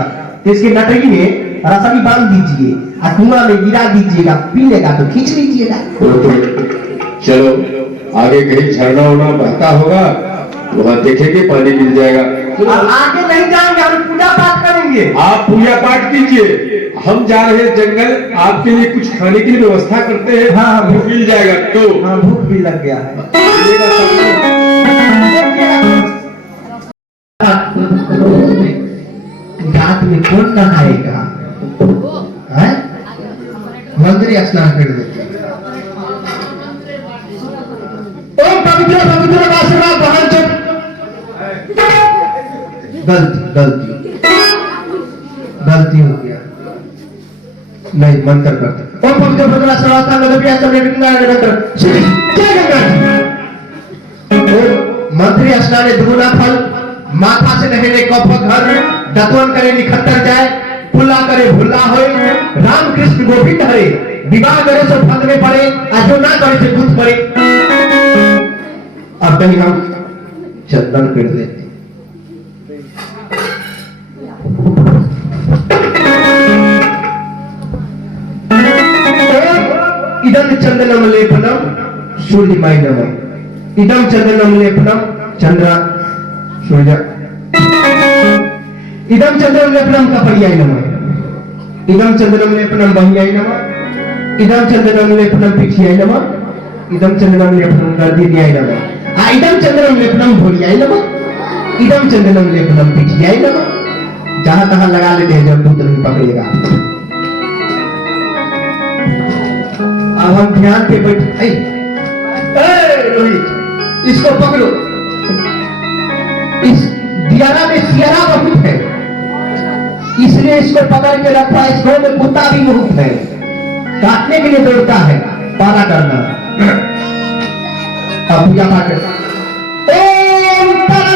तो इसके नटरी में रसमी बांध दीजिए और कुआं में गिरा दीजिएगा, पी लेगा तो खींच लीजिएगा। चलो आगे कहीं झरना उड़ना बहता होगा, वहां देखेंगे, पानी मिल जाएगा। अब आगे नहीं जाएंगे, हम पूजा पाठ करेंगे। आप पूजा पाठ कीजिए, हम जा रहे हैं जंगल, आपके लिए कुछ खाने की व्यवस्था करते हैं। हाँ, भूख मिल जाएगा तो। हाँ भूख भी लग गया है। रात में कौन नहाएगा? मंदिर स्नान कर देते हैं। ओम पवित्र पवित्र वासना बहन चल। गलती हो गया, नहीं मंत्र करते। ओम पवित्र पवित्र वासना नदपिया सबने विघ्न श्री जय गंगा जी। मंत्री स्नान दुगुना फल, माथा से नहेने कफ घर, दतवन करे निखत्तर जाए, पुल्ला करे भुल्ला होए, राम कृष्ण गोविंद हरे, विवाह करे सो फंद में पड़े, जो ना करे से दूध पड़े। अब कहीं हम चंदन कर देते, इदम चंदनम लेपनम सूर्यमय नमः, इदम चंदनम लेपनम चंद्र सूर्य, इदम चंदनम लेपनम कपड़ियाय नमः, इदम चंदनम लेपनम बहियाय नमः, इदम चंदनम लेपनम पिठियाय नमः, इदम चंदनम लेपनम गर्दिन्याय नमः, इदम चंदनम लेपनम भोलियाय नमः, इदम चंदनम लेपनम पिठियाय नमः। जहां तहां लगा लेते हैं, जब दूध नहीं पकड़ेगा। अब हम ध्यान पे बैठे, रोहित इसको पकड़ो, इस दियारा में सियारा बहुत है, इसलिए इसको पकड़ के रखा है। इस गांव में कुत्ता भी बहुत है, काटने के लिए दौड़ता है, पारा करना। अब पूजा पाठ ओम तरा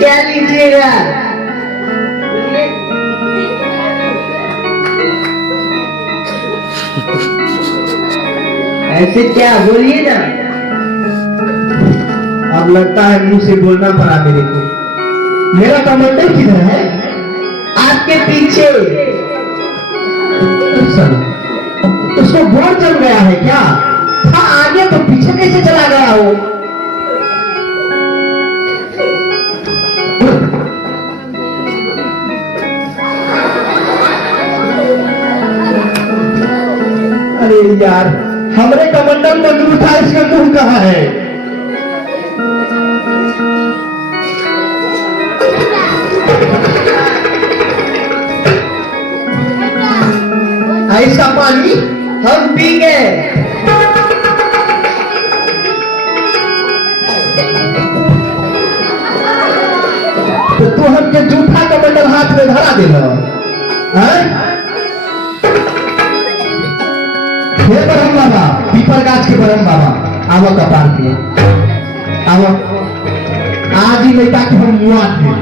क्या लीजिएगा? ऐसे क्या बोलिए ना। अब लगता है मुंह से बोलना पड़ा मेरे को। मेरा कमांडर किधर है? आपके पीछे। उसको बोर चल गया है क्या? था आगे तो पीछे कैसे चला गया हो? अरे यार, हमरे कमंडल में मुंह था, इसका मुंह कहाँ है? इसका पानी हम पी गए। तो तू हमके जूठा कमंडल हाथ में धरा देना। हे ब्रह्म बाबा, पीपल गाछ के ब्रह्म बाबा, आवो कपाल पे, आवो। आज ही बेटा कि हम मुआ थे,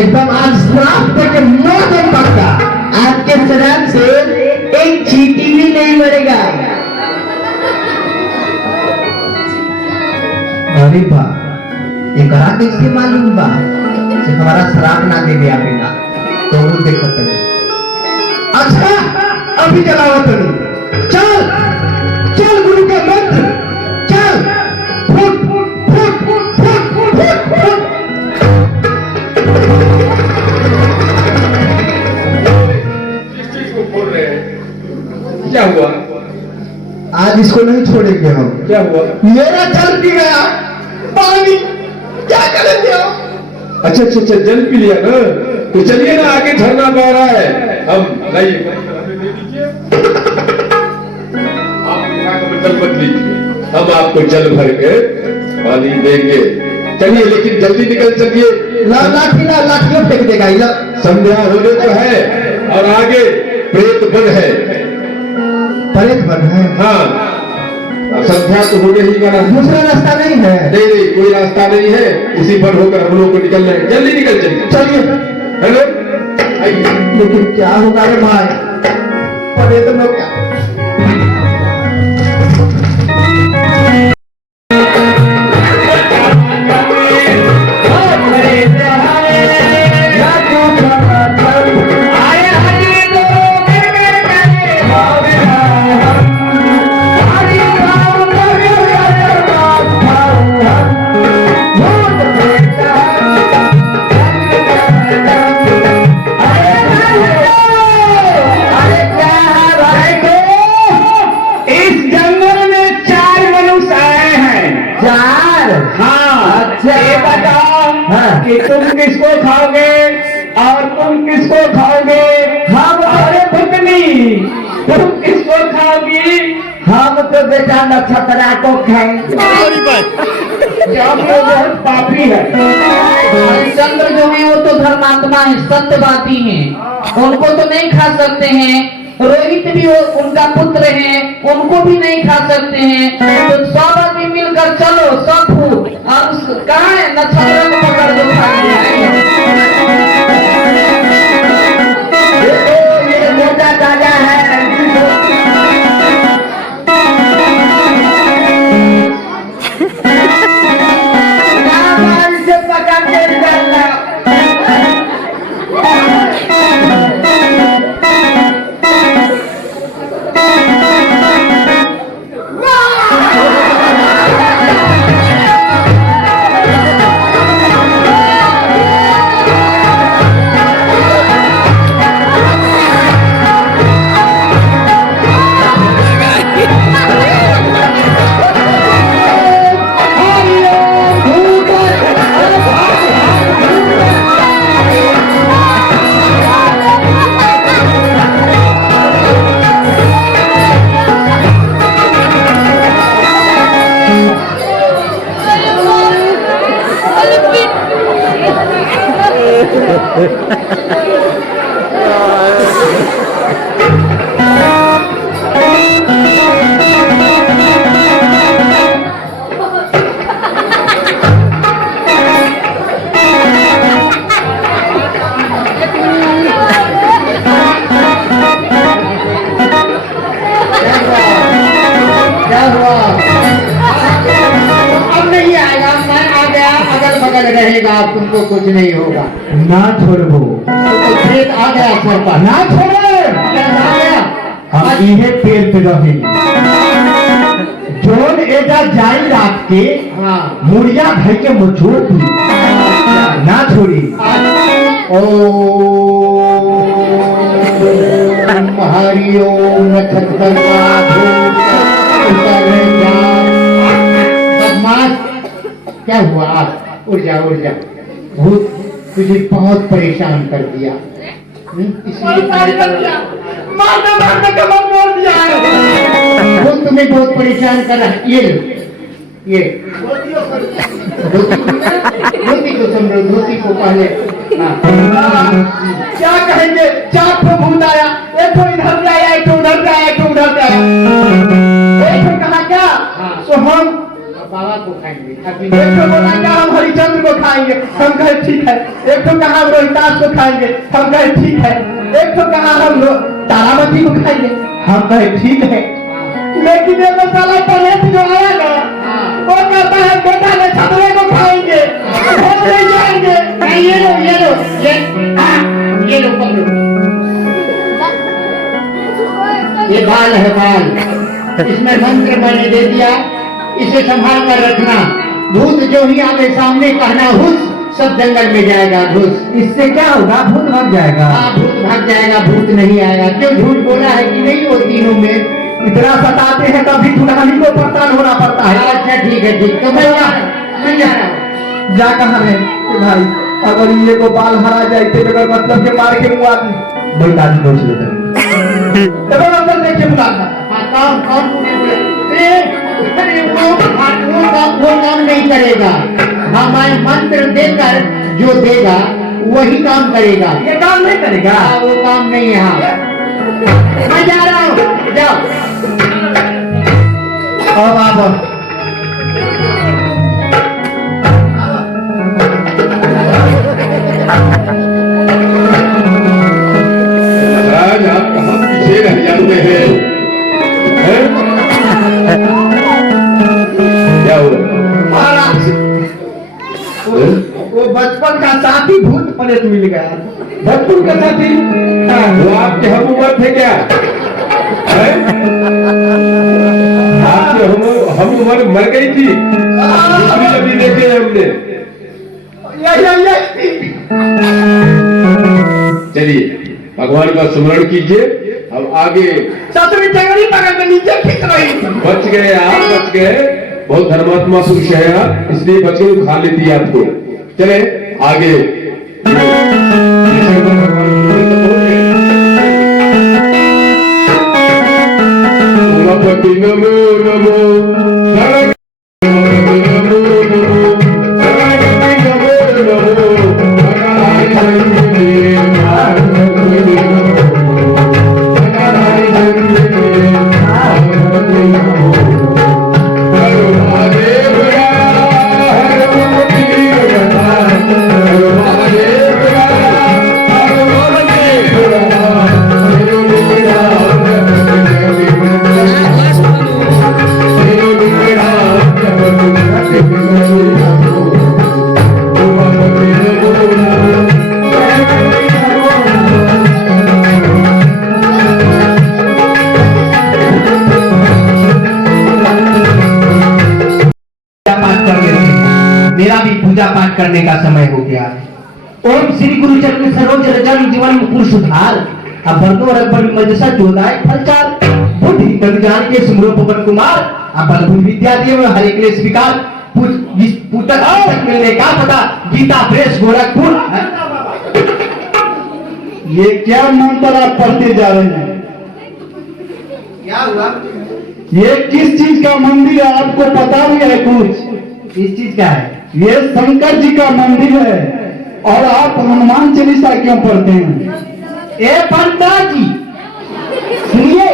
एकदम आज श्राप दे के मौत पक्का। आपके शरण से एक चीज अरे बा एकरा कैसे मालूम बा कि हमारा श्राप ना देवे आवेला तो वो देखत है। अच्छा अभी चलावत नहीं, चल चल गुरु के मंत्र चल, foot foot foot foot foot foot. किस चीज को बोल रहे हैं? क्या हुआ? आज इसको नहीं छोड़ेंगे हम। क्या हुआ? मेरा जल पी गया, पानी क्या करेंगे हम? अच्छा अच्छा अच्छा, जल पी लिया ना, तो चलिए ना, आगे झरना बह रहा है, हम लाइए आप जल मत लीजिए, हम आपको जल भर के पानी देंगे। चलिए लेकिन जल्दी निकल चलिए। लाठियों फेंक देगा ये। संध्या होने को है और आगे प्रेत बन है। प्रेत बन है? हाँ, अब संध्या तो होने ही वाला है। दूसरा रास्ता नहीं है? नहीं नहीं, कोई रास्ता नहीं है, इसी पर होकर हम लोग को निकलना है। जल्दी निकल चलिए। चलिए। हेलो, आइए। लेकिन क्या होगा रे भाई? प्रेत में क्या? कि तुम किसको खाओगे और तुम किसको खाओगे? हम अरे भुकनी, तुम किसको खाओगी? हम तो बेटा नक्षत्रा को खाएंगे। जब वो बहुत पापी है। हरिश्चंद्र जो है वो तो धर्मात्मा है, सत्यवादी हैं, उनको तो नहीं खा सकते हैं। रोहित भी वो उनका पुत्र है, उनको भी नहीं खा सकते हैं। तो सब आदमी मिलकर चलो, सब और कहाँ है नक्षत्र को पकड़ दो, ये मोटा ताजा है। से पकड़ के निकालना। रहेगा, तुमको कुछ नहीं होगा। ना छोड़ो, तो खेत आ गया सर पर। ना छोड़ो, आ गया। हम इहे पेड़ पे रहे जोन एजा जाई रात के। हाँ। मुड़िया भाई के मछोड़ दी ना छोड़ी। हरिओम नक्षत्र बदमाश, क्या हुआ? आप उड़ जा उड़ जा। भूत तुझे बहुत परेशान कर दिया, वो तुम्हें बहुत परेशान कर रहा है। ये धोती को समझो, धोती को पहले। क्या कहेंगे? चार ठो भूत आया, एक ठो इधर से आया, एक ठो उधर से आया, एक ठो उधर से आया। एक ठो कहा क्या? तो हम बाबा को खाएंगे। एक ठो बोला क्या? हम हरिचंद्र को खाएंगे। हम कहे ठीक है। एक ठो कहा हम रोहितास को खाएंगे। हम कहे ठीक है। एक ठो कहा हम तारामती को खाएंगे। हम कहे ठीक है। लेकिन ये साला परेश जो आया ना, वो कहता है बेटा ने छतरे को खाएंगे, हम नहीं जाएंगे। नहीं, ये लो ये लो पकड़ो। ये बाल है बाल, इसमें मंत्र मैंने दे दिया, इसे संभाल कर रखना। भूत जो ही आगे सामने कहना हुस, सब जंगल में जाएगा घुस। इससे क्या होगा? भूत भाग जाएगा। हाँ भूत भाग जाएगा, भूत नहीं आएगा। क्यों झूठ बोला है कि नहीं? वो तीनों में इतना सताते हैं तभी दुल्हन को परेशान होना पड़ता है। अच्छा ठीक है ठीक, तो मैं जा रहा हूँ। जा कहाँ है भाई? अगर ये को बाल हरा जाए तो बगैर मतलब के मार के मुआ दी। भाई दादी पूछ लेते हैं। तब अंदर देख के बुलाता। हाँ कौन वो काम नहीं करेगा। हमारे मंत्र देकर जो देगा वही काम करेगा। ये काम नहीं करेगा। हाँ, वो काम नहीं है। हाँ मैं जा रहा हूँ, जाओ। अब आप महाराज आप कहाँ पीछे रह जाते हैं? क्या हुआ? महाराज वो बचपन का साथी भूत प्रेत मिल गया। बचपन का साथी वो आपके हम उम्र थे क्या? हैं? आपके हम उम्र मर गई थी। दूसरी अभी देखे हमने। चलिए भगवान का स्मरण कीजिए। अब आगे ससुरी टंगड़ी पकड़ के नीचे खींच रही। बच गए, आप बच गए। बहुत धर्मात्मा पुरुष है आप, इसलिए बच गए, खा लेती है आपको। चले आगे। शंकर भगवान उमापति नमो नमो, सरस्वती नमो नमो, सरस्वती नमो नमो, भगवान शंकर मेरा भी पूजा पाठ करने का समय हो गया है। ओम श्री गुरु चरण सरोज रजन जीवन मुकुर सुधार अब वर्गो रबर मजसा जोदाय फलचार बुद्धि तन जान के सुमरो पवन कुमार अब बलबुद्धि विद्या देव हरे क्लेश विकार पुस्तक मिलने का पता गीता प्रेस गोरखपुर। ये क्या मंत्र आप पढ़ते जा रहे हैं? क्या हुआ? ये किस चीज का मंदिर है? आपको पता भी है कुछ? इस चीज का है? ये शंकर जी का मंदिर है और आप हनुमान चालीसा क्यों पढ़ते हैं? ए पंडित जी सुनिए,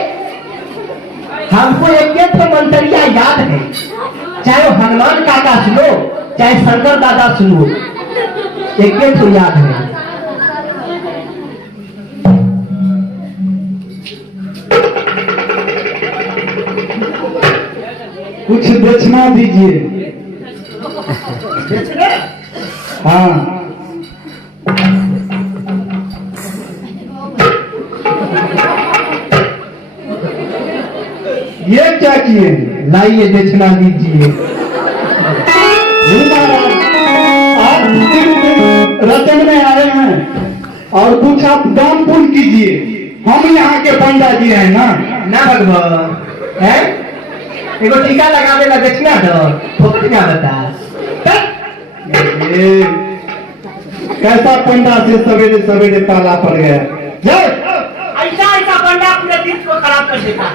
हमको एक तो मंत्रिया याद है, चाहे वो हनुमान काका सुनो चाहे शंकर दादा सुनो, एक तो याद है। कुछ दक्षिणा दीजिए। हाँ ये क्या किए? लाइए दक्षिणा दीजिए। आप रतन में आए हैं और कुछ आप दान पुण्य कीजिए। हम यहाँ के पंडा जी हैं ना। ना भगवान है एगो टीका लगा देला दक्षिणा दो फोकट क्या बता। ये कैसा पंडा से सवेरे सवेरे ताला पड़ गया? ऐसा ऐसा पंडा पूरे दिन को खराब कर देता है।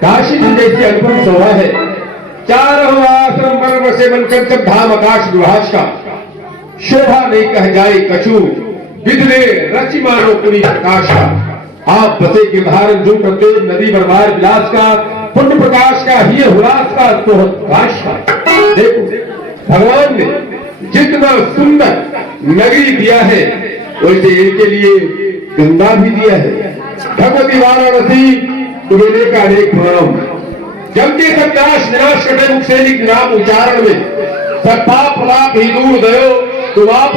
काशी में जैसी अनुपम शोभा है, चारों आश्रम पर्व से बनकर जब धाम आकाश विभाष का शोभा नहीं कह जाए कछु बिदले रचि मानो पुनी प्रकाश का। आप बसे गिरधार जो करते नदी बरबार विलास का पुण्य प्रकाश का ही हुलास का सोहत प्रकाश का। देखो भगवान ने जितना सुंदर नगरी दिया है वैसे इनके लिए गंगा भी दिया है। भगवती वाराणसी तुम्हें लेकर अनेक प्रणाम। जब के सब नाश निराश कटे मुख से नाम उच्चारण में सब पाप लाप ही दूर गयो तुम आप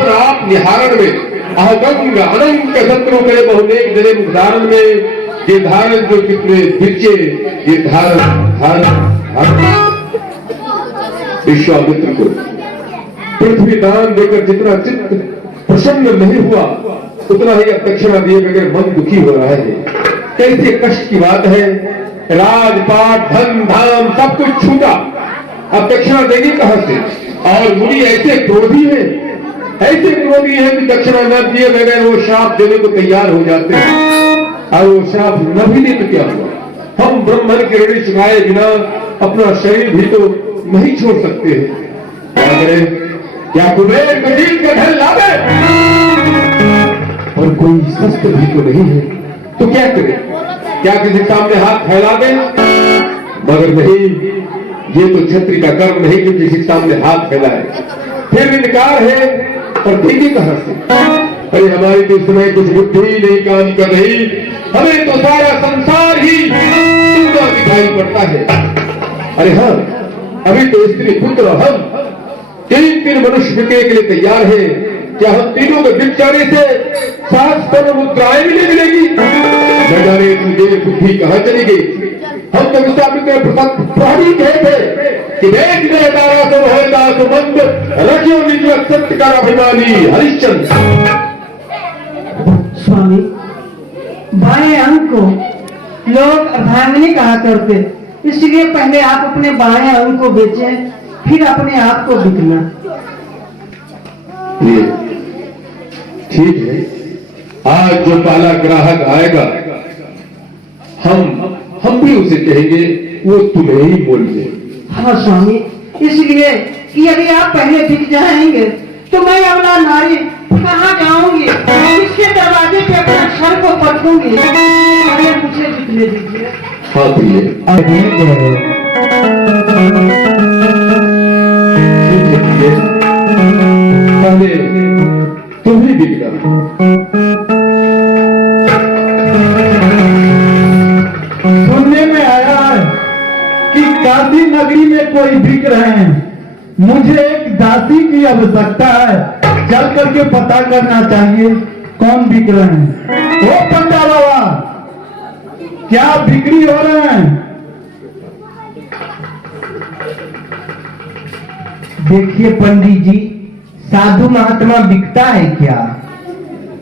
निहारण में अहगंग अनंत शत्रु करे बहुनेक जने मुखधारण में ये धारण जो कितने दिचे ये धारण विश्वामित्र को पृथ्वी दान देकर जितना चित्त प्रसन्न नहीं हुआ उतना ही अब दक्षिणा दिए बगैर मन दुखी हो रहा है। कैसे कष्ट की बात है, राजपाट धन धाम सब कुछ छूटा, अब दक्षिणा देगी कहां से? और मुनि ऐसे क्रोधी है कि दक्षिणा न दिए बगैर वो श्राप देने को तैयार हो जाते हैं। और वो श्राप न भी दे तो क्या हुआ, हम ब्रह्मन के ऋण चुकाए बिना अपना शरीर भी तो नहीं छोड़ सकते हैं। क्या करें? क्या कुबेर गरीब का धन लावे और कोई शस्त्र भी तो नहीं है, तो क्या करें? क्या किसी सामने हाथ फैला दे? मगर नहीं, ये तो छत्री का कर्म नहीं कि किसी सामने हाथ फैलाए। फिर इनकार है और देगी कहां से? अरे हमारी तो समय कुछ बुद्धि नहीं काम कर रही, हमें तो सारा संसार ही सुंदर दिखाई पड़ता है। अरे हाँ, अभी तो स्त्री पुत्र हम तीन मनुष्य बिकने के लिए तैयार है। क्या हम तीनों को बिक जाने से 7 मुद्राएं भी नहीं मिलेगी? न जाने तुझे बुद्धि कहां चली गई। हम तो विश्वामित्र प्राणी कहे थे कि देख ले तारा तो होता तो मंद रखियो निज सत्य का अभिमानी हरिश्चंद्र। स्वामी, बाएं अंग को लोग अर्धांगिनी कहा करते, इसलिए पहले आप अपने बाएं अंग को बेचें, फिर अपने आप को बिकना। ठीक है, आज जो पहला ग्राहक आएगा हम भी उसे कहेंगे वो तुम्हें ही बोल दे। हाँ स्वामी, इसलिए कि यदि आप पहले बिक जाएंगे तो मैं अगला नारी कहाँ जाऊंगी, किसके दरवाजे पे अपना सर को पटकूंगी? पहले मुझे बिकने दीजिए। हाँ पहले तुम ही बिकना। सुनने में आया है कि काशी नगरी में कोई बिक रहे हैं। मुझे एक दासी की आवश्यकता है, चल करके पता करना चाहिए कौन बिक रहे हैं। ओ पंडा बाबा, क्या बिक्री हो रहे हैं? देखिए पंडित जी, साधु महात्मा बिकता है क्या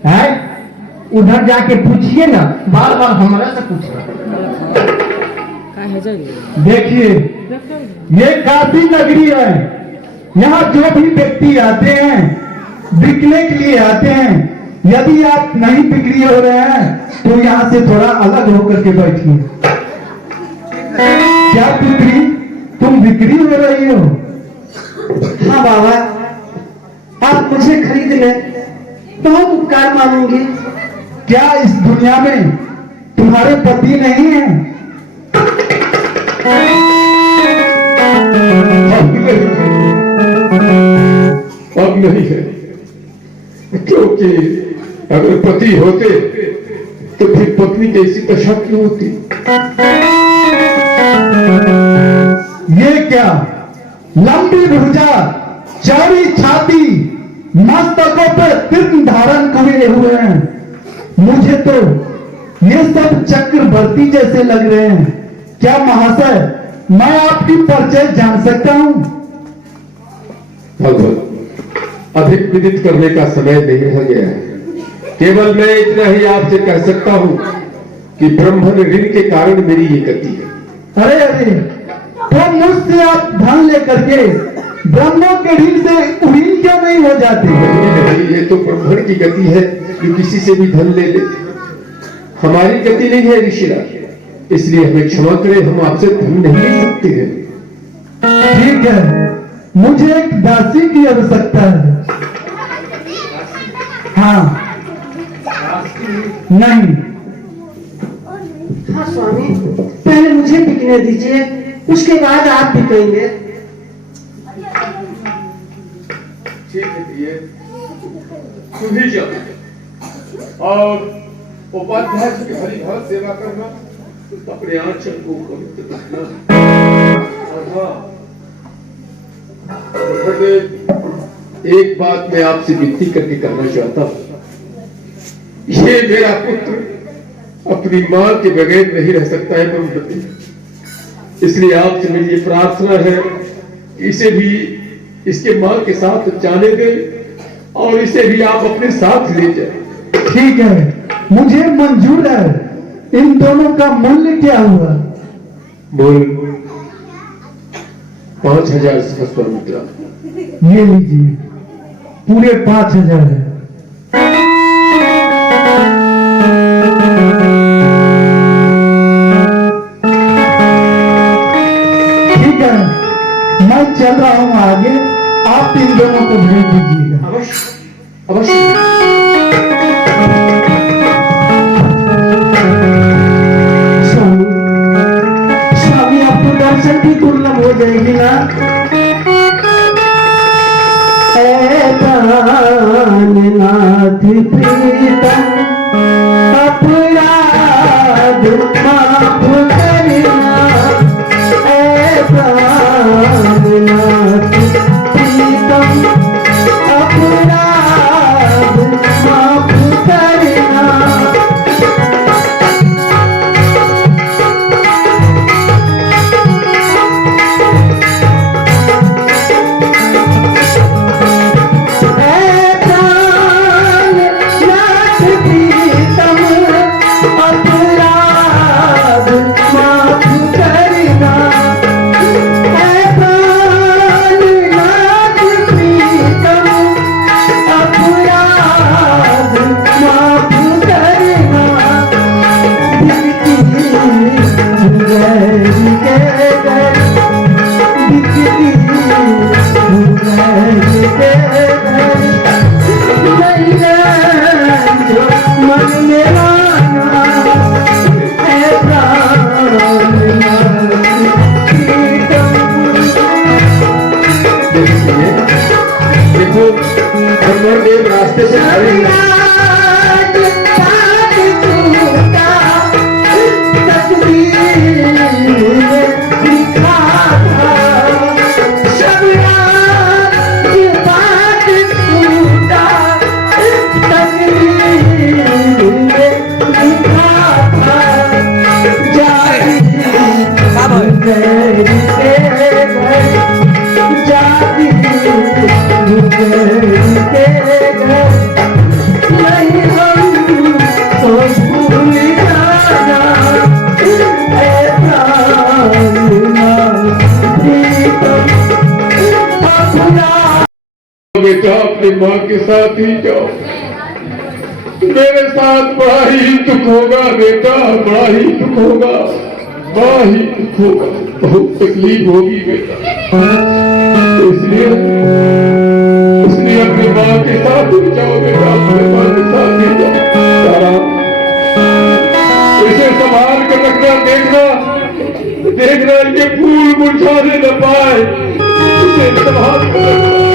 है? उधर जाके पूछिए ना, बार बार हमारा से पूछना। देखिए, ये काशी नगरी है, यहाँ जो भी व्यक्ति आते हैं बिकने के लिए आते हैं। यदि आप नहीं बिक्री हो रहे हैं तो यहाँ से थोड़ा अलग होकर के बैठिए। क्या बिक्री, तुम बिक्री हो रही हो? हाँ बाबा, आप मुझे खरीद ले, बहुत उपकार मानूंगी। क्या इस दुनिया में तुम्हारे पति नहीं है? अब नहीं है, क्योंकि अगर पति होते तो फिर पत्नी की ऐसी दशा क्यों होती? ये क्या, लंबी भुजा, चौड़ी छाती, मस्तकों पे तीर्थ धारण किए हुए हैं। मुझे तो ये सब चक्रवर्ती जैसे लग रहे हैं। क्या महाशय, मैं आपकी परिचय जान सकता हूँ? भगवान, अधिक विदित करने का समय नहीं रह गया है। केवल मैं इतना ही आपसे कह सकता हूँ कि ब्रह्मन ऋण के कारण मेरी ये गति है। अरे अरे, तो मुझसे आप धन लेकर के ब्रह्मों के ऋण से उड़ीन क्यों नहीं हो जाते? नहीं, ये तो ब्रह्मण की गति है जो किसी से भी धन ले ले। हमारी गति नहीं है ऋषिराज, इसलिए हमें क्षमा करें, हम आपसे धन नहीं ले सकते हैं। ठीक है, मुझे एक दासी की आवश्यकता है। हाँ, नहीं, हाँ स्वामी, पहले मुझे बिकने दीजिए, उसके बाद आप बिकेंगे। ठीक है, तुम ही जाओ और उपाध्याय की हरी भाव सेवा करना, अपने आंचल को पवित्र रखना। और हाँ, एक बात मैं आपसे विनती करके करना चाहता हूँ। ये मेरा पुत्र अपनी मां के बगैर नहीं रह सकता है ब्रह्मपति, इसलिए आपसे मेरी ये प्रार्थना है, इसे भी इसके मां के साथ जाने दें और इसे भी आप अपने साथ ले जाएं। ठीक है, मुझे मंजूर है। इन दोनों का मूल्य क्या हुआ? बोल 5,000 सहस्त्र मुद्रा। ये लीजिए, पूरे 5,000 है। ठीक है, मैं चल रहा हूँ आगे, आप इन दोनों को भेज दीजिएगा। अवश्य अवश्य। स्वामी, आपको दर्शन की दुर्लभ हो जाएगी ना? नाथ प्रीतम अपराध माफ करना, नाथ प्रीतम अपराध माफ करना। देखो, ब्रह्मदेव रास्ते से खड़े हैं। बेटा, अपनी माँ के साथ ही जाओ, मेरे साथ बड़ा ही दुख होगा बेटा, बड़ा ही दुख होगा, बड़ा ही दुख होगा, बहुत तकलीफ होगी बेटा। इसलिए अपनी माँ के साथ ही जाओ बेटा, अपनी माँ के साथ ही जाओ। सारा इसे संभाल कर रखना, देखना ये फूल मुरझाने न पाए, इसे संभाल कर रखना।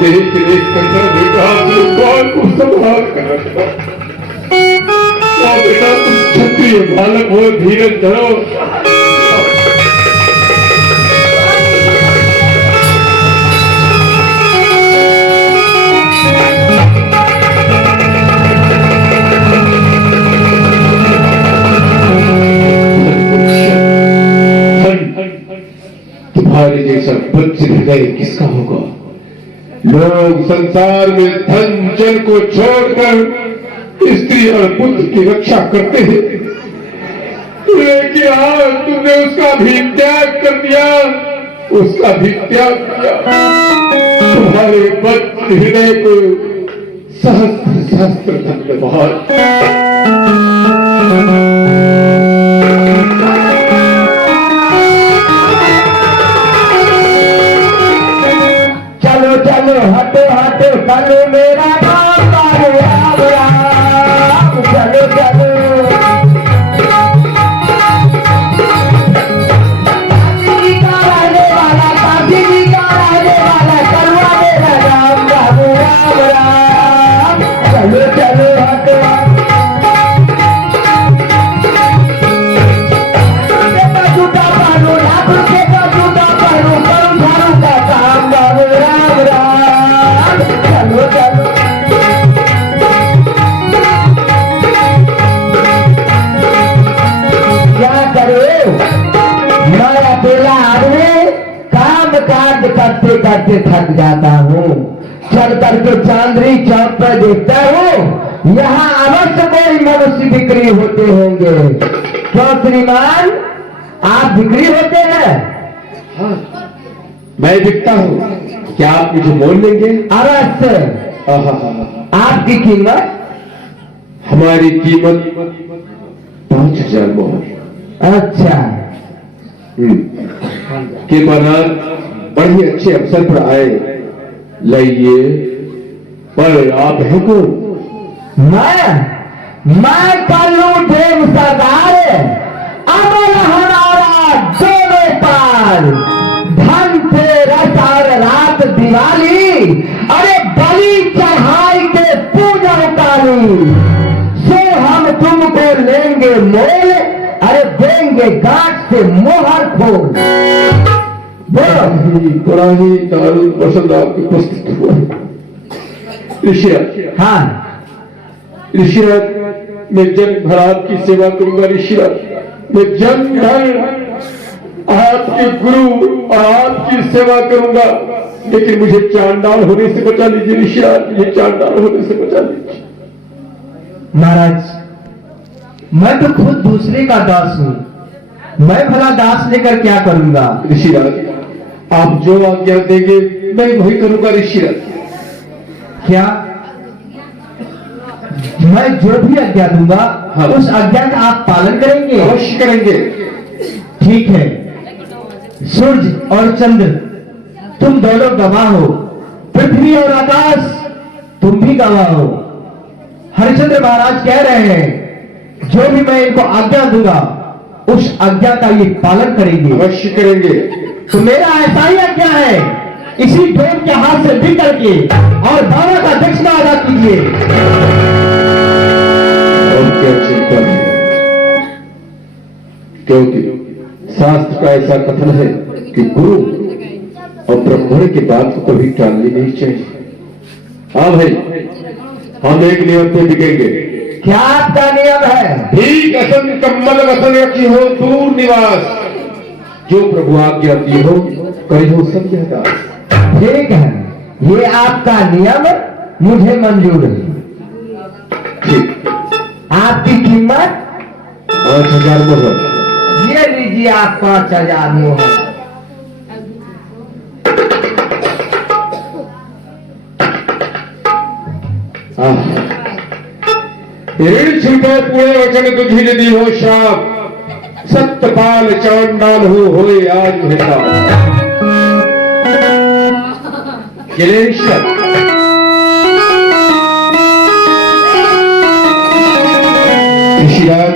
देख करना बेटा, अपने बाल को संभाल कर रखना। बेटा, तुम क्षत्रिय बालक हो, धीरज धरो। तुम्हारे जैसा वज्र हृदय किसका होगा? लोग संसार में धन जन को छोड़कर स्त्री और पुत्र की रक्षा करते हैं, लेकिन आज तुमने उसका भी त्याग कर दिया, उसका भी त्याग किया। तुम्हारे वज्र हृदय को सहस्त्र सहस्त्र धन्यवाद। हटे हटे कल मेरा नाम राम राम, चलो चलो वाले वाला अकेला आदमी काम काज करते करते थक जाता हूँ, चल करके चांदनी चौक पर देखता हूँ यहाँ अवश्य कोई मनुष्य बिक्री होते होंगे। क्यों श्रीमान, आप बिक्री होते हैं? हाँ, मैं बिकता हूँ, क्या आप मुझे मोल लेंगे? अवश्य। आपकी कीमत? हमारी कीमत 5,000 मोहर। अच्छा। के बारात बड़े अच्छे अवसर पर आए, लाइए, पर आप हैं कौन? मैं कल्लू देव सरदार, अमर हमारा दोनों पाल, धनतेरस और रात दिवाली, अरे बलि चढ़ाई के पूजा काली, सो हम तुमको लेंगे मोल, अरे देंगे गांठ से मोहर खोल। बड़ा ही दारुण पसंद आपकी प्रस्तुत हुआ है ऋषिराज। हाँ ऋषिराज, मैं जन भर आपकी सेवा करूंगा ऋषिराज, मैं जन भर आपके गुरु और आपकी सेवा करूंगा, लेकिन मुझे चांडाल होने से बचा लीजिए ऋषिराज, मुझे चांडाल होने से बचा लीजिए। महाराज, मैं तो खुद दूसरे का दास हूँ, मैं भला दास लेकर क्या करूंगा? ऋषिराज, आप जो आज्ञा देंगे मैं वही करूंगा ऋषिराज। क्या मैं जो भी आज्ञा दूंगा हाँ। उस आज्ञा का आप पालन करेंगे? अवश्य करेंगे। ठीक है। सूर्य और चंद्र तुम दोनों गवाह हो, पृथ्वी और आकाश तुम भी गवाह हो। हरिश्चंद्र महाराज कह रहे हैं जो भी मैं इनको आज्ञा दूंगा उस आज्ञा का ये पालन करेंगे। अवश्य करेंगे। तो मेरा ऐसा ही आज्ञा है, इसी डोम के हाथ से भी करके और बाबा का दक्षिणा अदा कीजिए। और क्या चिंता है, क्योंकि शास्त्र का ऐसा कथन है कि गुरु और ब्राह्मण की बात को कभी टालनी नहीं चाहिए। हाँ भाई, हम एक नियम पे बिकेंगे। क्या आपका नियम है? ठीक असन कम्मल वसन रखी हो दूर निवास, जो प्रभु आज्ञा दी हो करी हो सब दास। ठीक है, ये आपका नियम मुझे मंजूर है। ठीक, आपकी कीमत 5,000 मोहर। ये लीजिए आप 5,000 मोहर। ऋण छूटे पूरे वचन तुझी दी हो शाप, सत्यपाल चांडाल होए आज हिसाब। ऋषिराज,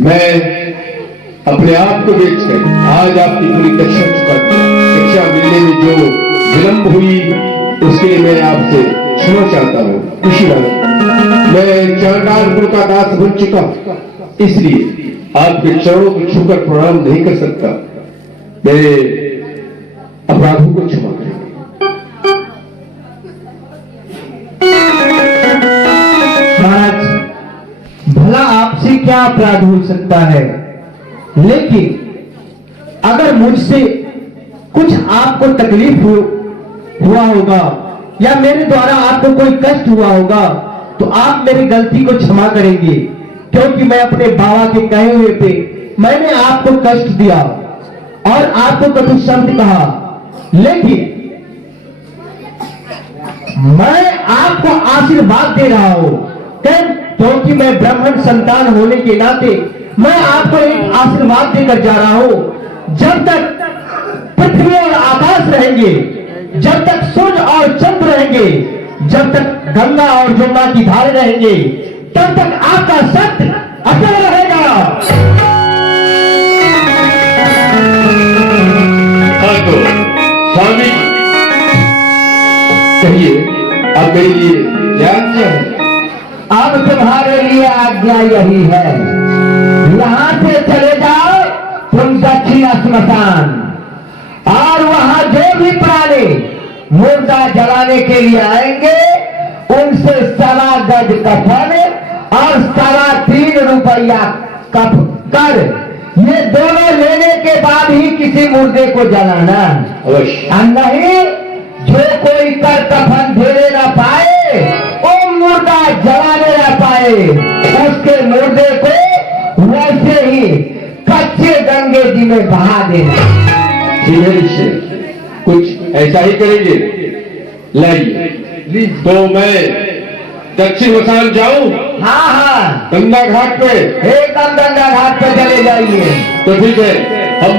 मैं अपने आप को बेचकर आज आपकी पूरी दक्षा चुका दिया। दक्षा मिलने में जो विलंब हुई उसके लिए मैं आपसे क्षमा चाहता हूँ। ऋषिराज, मैं चांडालपुर का दास बन चुका, इसलिए आपके चरणों को छूकर प्रणाम नहीं कर सकता। मेरे अपराधों को क्षमा करें। महाराज, भला आपसे क्या अपराध हो सकता है, लेकिन अगर मुझसे कुछ आपको तकलीफ हुआ होगा या मेरे द्वारा आपको कोई कष्ट हुआ होगा तो आप मेरी गलती को क्षमा करेंगे, क्योंकि मैं अपने बाबा के कहे हुए पे मैंने आपको कष्ट दिया और आपको कटु शब्द कहा, लेकिन मैं आपको आशीर्वाद दे रहा हूं, क्योंकि मैं ब्राह्मण संतान होने के नाते मैं आपको एक आशीर्वाद देकर जा रहा हूं। जब तक पृथ्वी और आकाश रहेंगे, जब तक सूर्य और चंद्र रहेंगे, जब तक गंगा और जमुना की धारे रहेंगे, तब तक आपका सत्य अटल रहेगा। हाँ तो स्वामी कहिए, अब मेरे लिए क्या आज्ञा है? अब तुम्हारे लिए आज्ञा यही है, यहाँ से चले जाओ तुम दक्षिण श्मशान, और वहां जो भी प्राणी मुर्दा जलाने के लिए आएंगे उनसे 1.25 गज कफन और 3.25 रुपया कफ कर, ये दोनों लेने के बाद मुर्दे को जलाना, अवश्य। और नहीं जो कोई कर कफन धेरे न पाए, वो मुर्दा जलाने न पाए, उसके मुर्दे को वैसे ही कच्चे गंगे जी में बहा देना। ठीक है ऋषि, कुछ ऐसा ही करेंगे। लाइए, तो मैं दक्षिण मसान जाऊं हाँ हाँ, गंगा घाट पे? एकदम गंगा घाट पे चले जाइए। तो ठीक है, हम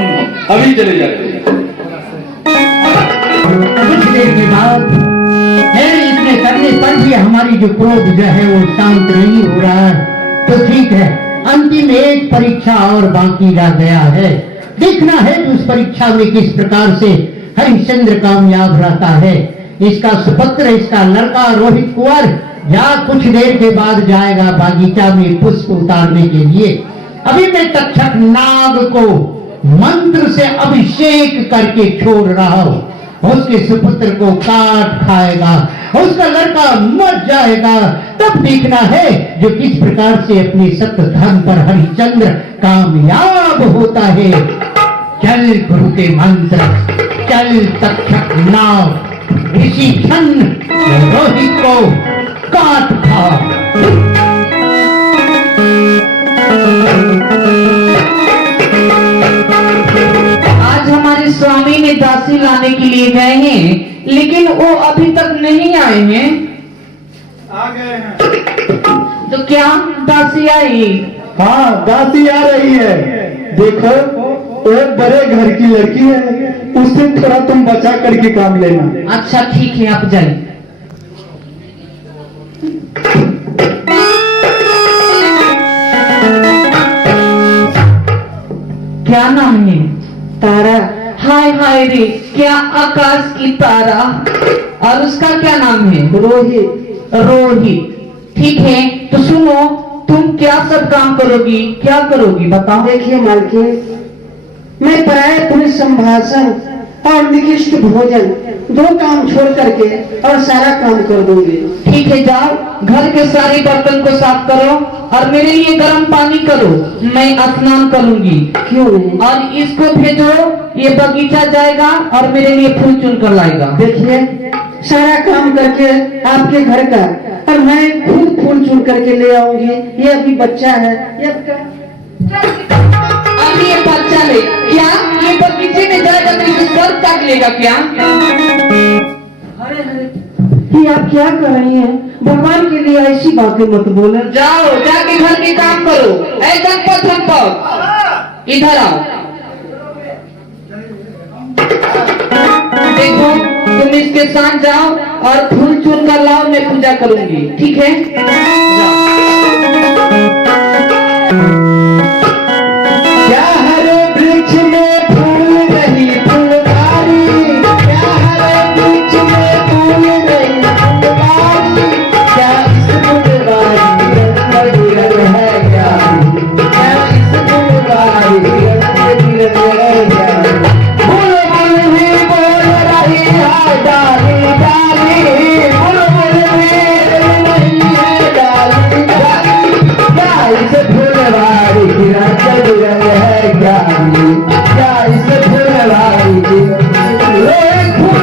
अभी चले जाते हैं। कुछ देर के बाद है इतने करने पर भी हमारी जो क्रोध जो है वो शांत नहीं हो रहा है। तो ठीक है, अंतिम एक परीक्षा और बाकी रह गया है। देखना है कि उस परीक्षा में किस प्रकार से हरिश्चंद्र कामयाब रहता है। इसका सुपुत्र, इसका लड़का रोहित कुंवर या कुछ देर के बाद जाएगा बागीचा में पुष्प उतारने के लिए। अभी मैं तक्षक नाग को मंत्र से अभिषेक करके छोड़ रहा हूं। उसके सुपुत्र को काट खाएगा, उसका लड़का मर जाएगा। तब देखना है जो किस प्रकार से अपने सत्य धर्म पर हरिश्चंद्र कामयाब होता है। चल गुरु के मंत्र, चल तक्षक नाग, इसी क्षण रोहित को काट खा। आज हमारे स्वामी ने दासी लाने के लिए गए हैं, लेकिन वो अभी तक नहीं आए हैं। आ गए हैं। तो क्या दासी आई? हाँ, दासी आ रही है। देखो, एक बड़े घर की लड़की है, उससे थोड़ा तुम बचा करके काम लेना। अच्छा ठीक है, आप जाइए। क्या नाम है? तारा। हाय हाय रे, क्या आकाश की तारा। और उसका क्या नाम है? रोहित। रोहित। ठीक है, तो सुनो, तुम क्या सब काम करोगी, क्या करोगी बताओ। देखिए मालकिन, मैं पराय पुरुष संभाषण और निकृष्ट भोजन दो काम छोड़ करके और सारा काम कर दूंगी। ठीक है, जाओ घर के सारे बर्तन को साफ करो और मेरे लिए गर्म पानी करो, मैं स्नान करूंगी। क्यों नहीं? और इसको भेजो, ये बगीचा जाएगा और मेरे लिए फूल चुन कर लाएगा। देखिए, सारा काम करके आपके घर का और मैं खुद फूल चुन करके ले आऊंगी। ये अभी बच्चा है, ये अभी ये बच्चा ले क्या, ये बगीचे में जाएगा तो इसे स्वर्ग काट लेगा क्या? ये आप क्या कर रही हैं? भगवान के लिए ऐसी बातें मत बोले। जाओ जाके घर के काम करो। एकदम पथ इधर आओ। देखो, तुम इसके साथ जाओ और फूल चुन कर लाओ, मैं पूजा करूंगी। ठीक है, जाओ। क्या हरे वृक्ष में फूल नहीं फुलवारी, क्या हरे वृक्ष में फूल नहीं फुलवारी, क्या इस फुलवारी रंग बिरंग है प्यारी, क्या इस फुलवारी रंग बिरंग है प्यारी। बुलबुल भी बोल रही है डाली डाली, बुलबुल भी नहीं है डाली डाली, क्या इस फुलवारी की रंग बिरंग है प्यारी, क्या इस फुलवारी की फूल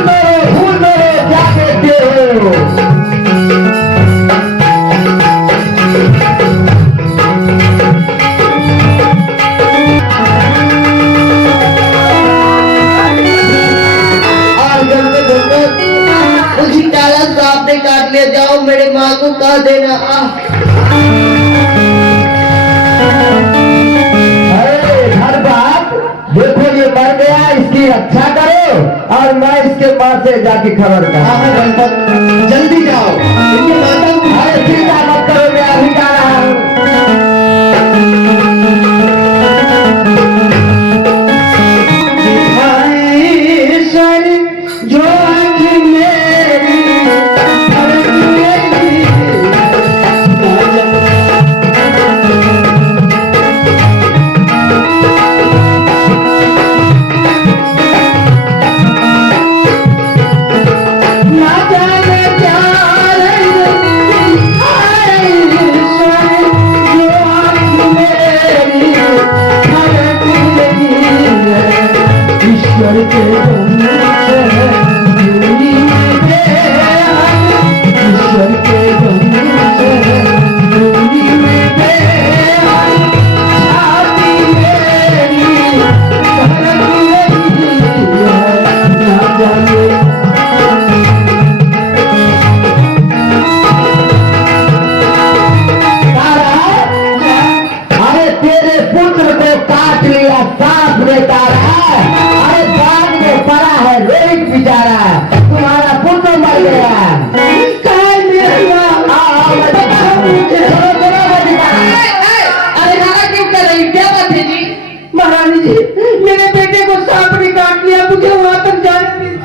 क्या कहते हो? उसी डाला सांप ने काट ले, जाओ मेरे माँ को कह देना। अरे घर बाप, देखो ये मर गया, इसकी रक्षा करो और मैं इसके माँ से जाके खबर करूँ। जल्दी जाओ, इनकी माता को अरे चिंता मत करो, मैं अभी जा रहा हूँ। सर जो आँख मेरी ना जाने क्या रंग आया ईश्वर के दम से दूरी में बेहद, ईश्वर के दम से दूरी में बेहद, छाती मेरी धड़क रही है, ना जाने अरे तेरे पुत्र को काट लिया सांप ने तारा, अरे बाग में पड़ा है रोहित बेचारा, तुम्हारा पुत्र मर गया। अरे नारा क्यों कर रही, क्या बात है जी? महारानी जी, मेरे बेटे को सांप ने काट लिया, मुझे वहां तक जाने दीजिए।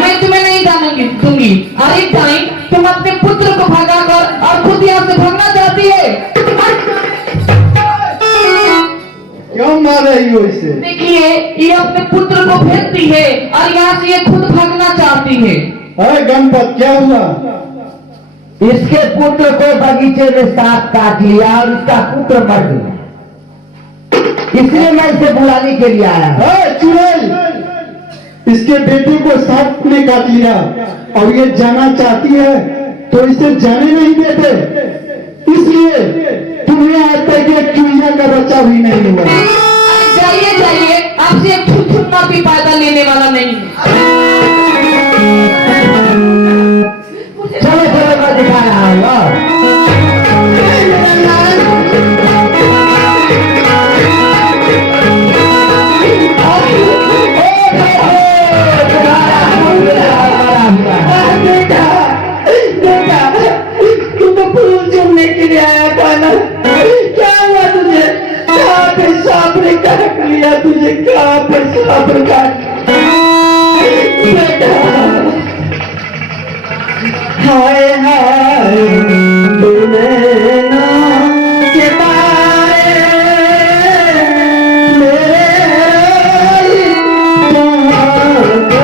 मैं तुम्हें नहीं जाने दूंगी। अरे टाइम तुम अपने पुत्र को भगाकर और खुद यहाँ से भागना चाहती है। क्यों मार रही हो इसे? देखिए, ये अपने पुत्र को भेजती है और यहाँ से ये खुद भागना चाहती है। अरे गणपत, क्या हुआ? इसके पुत्र को बगीचे में सांप काट लिया और इसका पुत्र मर गया, इसलिए मैं इसे बुलाने के लिए आया। अरे चुड़ैल, इसके बेटे को सांप ने काट लिया और ये जाना चाहती है तो इसे जाने नहीं देते, इसलिए तुम्हें आज तक एक चुईया का बच्चा भी नहीं हुआ। जाइए जाइए, आपसे एक छुटछुटना भी फायदा लेने वाला नहीं है। चलो चलो, मैं दिखा रहा हूँ। तू तो फूल चुनने के लिए आया था ना, क्या हुआ तुझे? कहाँ पे सांप ने काट लिया तुझे? कहाँ पे सांप ने काट बेटा? हाय हाय तूने ना के मारे मेरे जहां को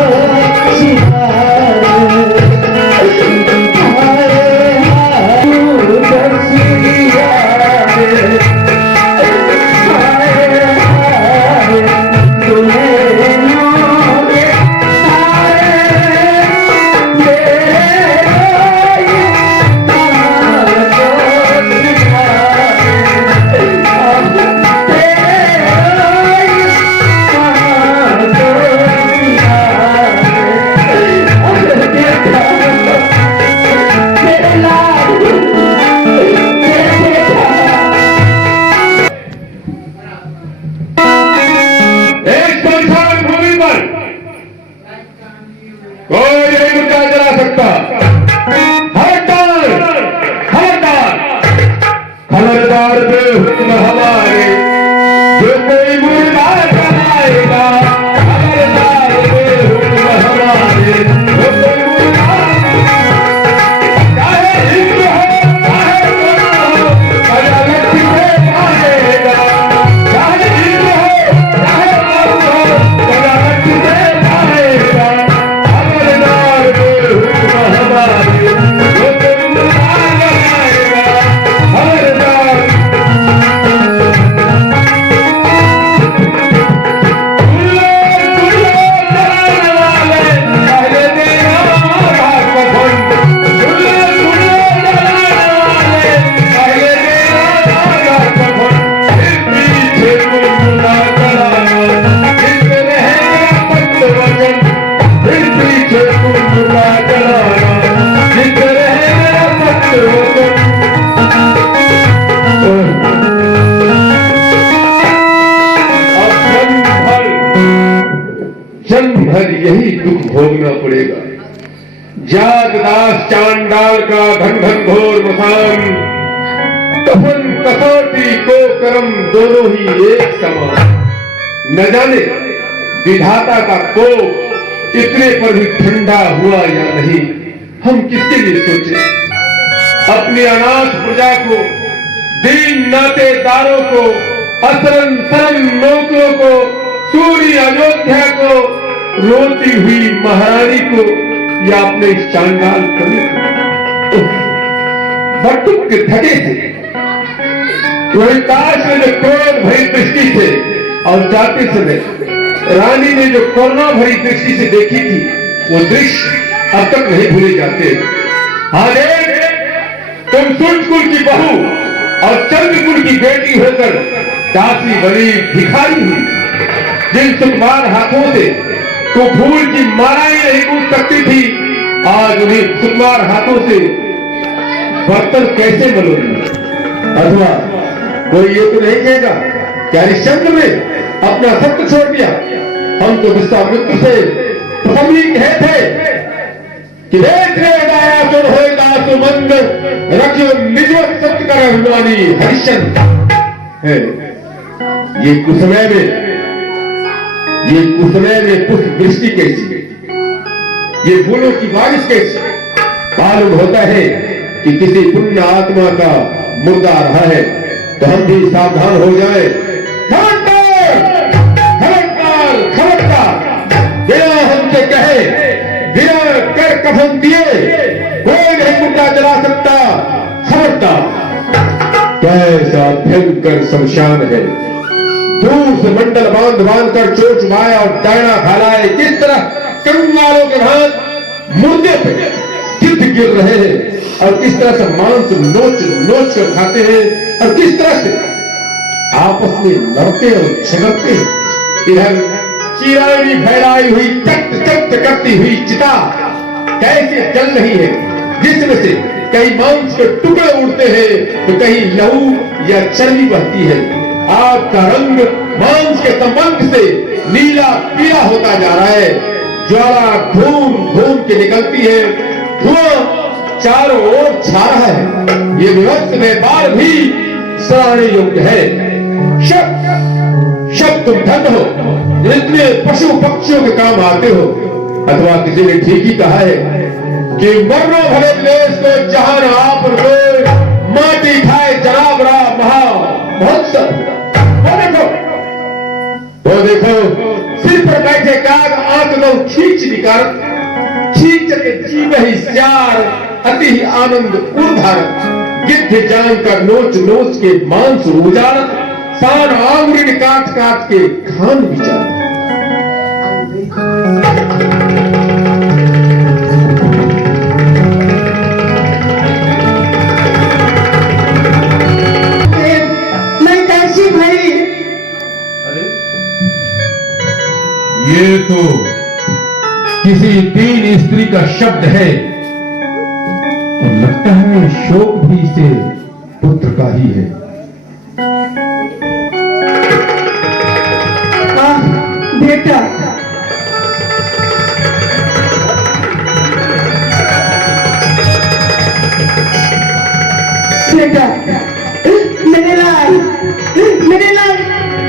सितारे, खबरदार बेहुक्म हमारे, जो कोई मुर्दा बनाएगा। खबरदार बेहुक्म हमारे, जो कोई मुर्दा, चाहे हिंद हो चाहे मुर्दा हो, अदालत से मारेगा। चाहे हिंद हो चाहे मुर्दा हो, अदालत से मारेगा। खबरदार बेहुक्म हमारे, जो कोई मुर्दा बनाएगा। खबरदार जन्म भर यही दुख भोगना पड़ेगा। जात दास चांडाल का घन घन घोर मसान, कफन कसौटी को कर्म दोनों ही एक समान। न जाने विधाता का कोप इतने पर भी ठंडा हुआ या नहीं, हम किसके लिए सोचे? अपनी अनाथ प्रजा को, दीन नातेदारों को, असरन सरन नौकरों को, सूरी अयोध्या को, रोती हुई महारानी को, या अपने इस चांडाल कवि को बटुक के धके से रोहिताश ने जो क्रोध भरी दृष्टि से और जाते समय रानी ने जो करुणा भरी दृष्टि से देखी थी, वो दृश्य अब तक नहीं भूले जाते। हाँ देख, तुम सूर्यकुल की बहू और चंद्रकुल की बेटी होकर दासी बनी भिखारी हुई। जिन सुकुमार हाथों से तो फूल की माला ही नहीं कूद सकती थी, आज उन्हीं सुकुमार हाथों से बर्तन कैसे मलोगी। अथवा कोई ये तो नहीं कहेगा क्या हरिश्चंद्र ने अपना सत्य छोड़ दिया। हम तो विश्वामित्र से प्रथम ही कहे थे कि देख रे दाया सुन होए दासु मंद रखियो निजवत सत्य कर अभिमानी हरिश्चंद्र है। ये कुसमय में पुष्प वृष्टि कैसी, ये फूलों की बारिश कैसी। मालूम होता है कि किसी पुण्य आत्मा का मुर्दा रहा है, तो हम भी सावधान हो जाए। बिना हमसे कहे, बिना कर कफन दिए कोई नहीं मुर्दा जला सकता। समझता कैसा भयंकर शमशान है। दूर से मंडल बांध कर चोट चुमाया और डायना खालाए। किस तरह कंगालों के हाथ मुर्दे पे गिद्ध गिर रहे हैं और किस तरह से मांस नोच कर खाते हैं और किस तरह से आपस में लड़ते और झगड़ते हैं। इधर चिरानी फैलाई हुई चट करती हुई चिता कैसे चल रही है, जिसमें से कहीं मांस के टुकड़े उड़ते हैं तो कहीं लहू या चर्बी बहती है। आग का रंग मांस के संबंध से नीला पीला होता जा रहा है। ज्वाला घूम के निकलती है, धुआं चारों ओर छा रहा है। ये विभत्स व्यापार भी सराहने योग्य है। शब्द तुम धन हो, जितने पशु पक्षियों के काम आते हो। अथवा किसी ने ठीक ही कहा है कि मरनो भले देश को जहान आप रोए, माटी खाए जनाब रा महा महोत्सव। वो देखो सिर पर बैठे काग आंख को खींच के जीव ही श्यार अति ही आनंद उर्धार। गिद्ध जान का नोच के मांस उजाड़, सान आंगुरी काट के खान विचार। मैं कैसी भाई? ये तो किसी तीन स्त्री का शब्द है और लगता है शोक भी से पुत्र का ही है। बेटा मेरे लाल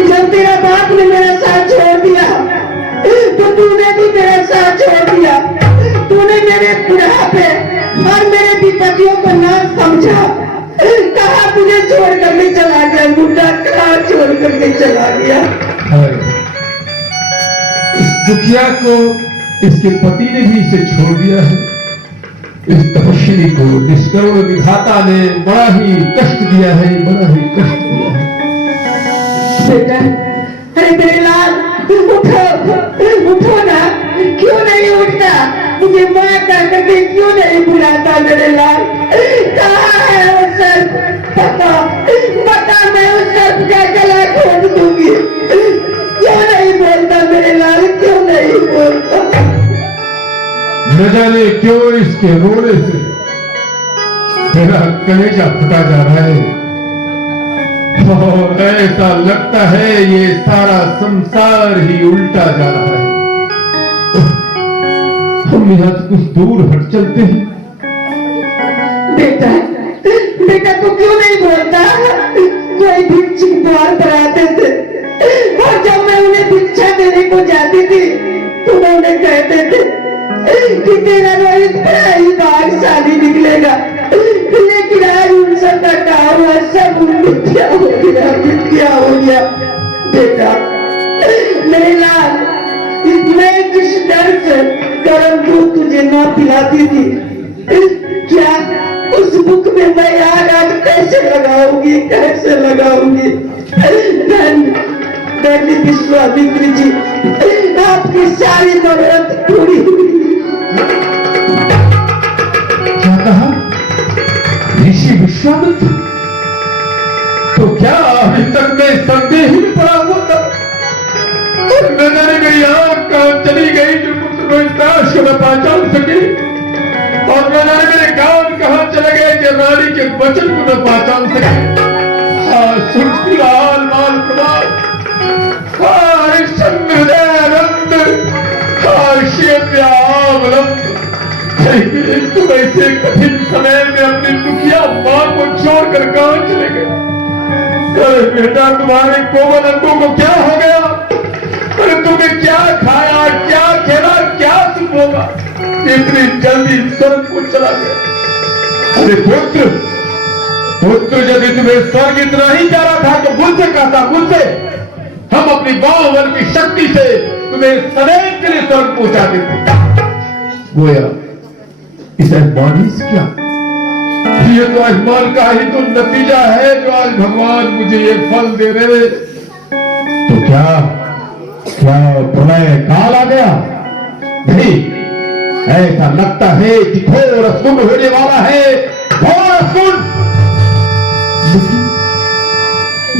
जब तेरा बाप ने मेरा साथ छोड़ दिया तो तूने भी मेरा साथ छोड़ दिया। तूने मेरे बुढ़ापे और मेरे विपत्तियों को ना समझा। कहा तुझे छोड़ करके चला गया बुढ़ा, कहा छोड़ करके चला गया। इस दुखिया को इसके पति ने भी इसे छोड़ दिया है। इस तपस्वी को निष्करुण विधाता ने बड़ा ही कष्ट दिया है, बड़ा ही कष्ट दिया है। बेटा, अरे मेरे लाल उठो ना, क्यों नहीं उठता? मुझे माँ करके क्यों नहीं बुलाता मेरे लाल? कहाँ है वो सर्प? बता मैं उस सर्प का गला खोद दूंगी। क्यों नहीं बोलता मेरे लाल, क्यों नहीं बोलता? न जाने क्यों इसके रोने से मेरा कलेजा फटा जा रहा है और ऐसा लगता है ये सारा संसार ही उल्टा जा रहा है। हम यहाँ से कुछ दूर हट चलते हैं। बेटा तू क्यों नहीं बोलता? कोई भिक्षुक द्वार पर आते थे और जब मैं उन्हें भिक्षा देने को जाती थी तो उन्हें कहते थे कि तेरा रोहित बड़ा ही भाग्यशाली निकलेगा, लेकिन आज उन सब का काम सब मिथ्या हो गया। बेटा मेरे लाल, मैं जिस डर से गर्म दूध तुझे न पिलाती थी, क्या उस बुक में मैं आग कैसे लगाऊंगी, कैसे लगाऊंगी। धन्य विश्वामित्र जी, आपकी सारी जरूरत पूरी हुई। क्या कहा? ऋषि विश्वामित्र? तो क्या अभी तक मैं संदेह ही में पड़ा हुआ था और नजर मेरी आंख काम चली गई जो पुत्र रोहिताश को मैं पहचान सके, और नजर मेरे कान कहाँ चले गए कि रानी के वचन को मैं पहचान सके। सुनती हाल माल प्रमाण तुम ऐसे कठिन समय में अपनी दुखिया मां को छोड़कर कहां चले गए? अरे बेटा, तुम्हारे कोमल अंगों को क्या हो गया? अरे तुम्हें क्या खाया, क्या खेला, क्या सुख होगा? इतनी जल्दी स्वर्ग को चला गया। अरे पुत्र, यदि तुम्हें स्वर्ग इतना ही प्यारा था तो मुझसे कहता, मुझसे हम अपनी बाहुबल की शक्ति से तुम्हें सदैव के लिए स्वर्ग पहुंचा देते। गोया इस अभिमान से क्या? ये तो अभिमान का ही तो नतीजा है जो आज भगवान मुझे ये फल दे रहे। तो क्या प्रलय काल आ गया? नहीं, ऐसा लगता है कि घोर असुर होने वाला है, घोर असुर।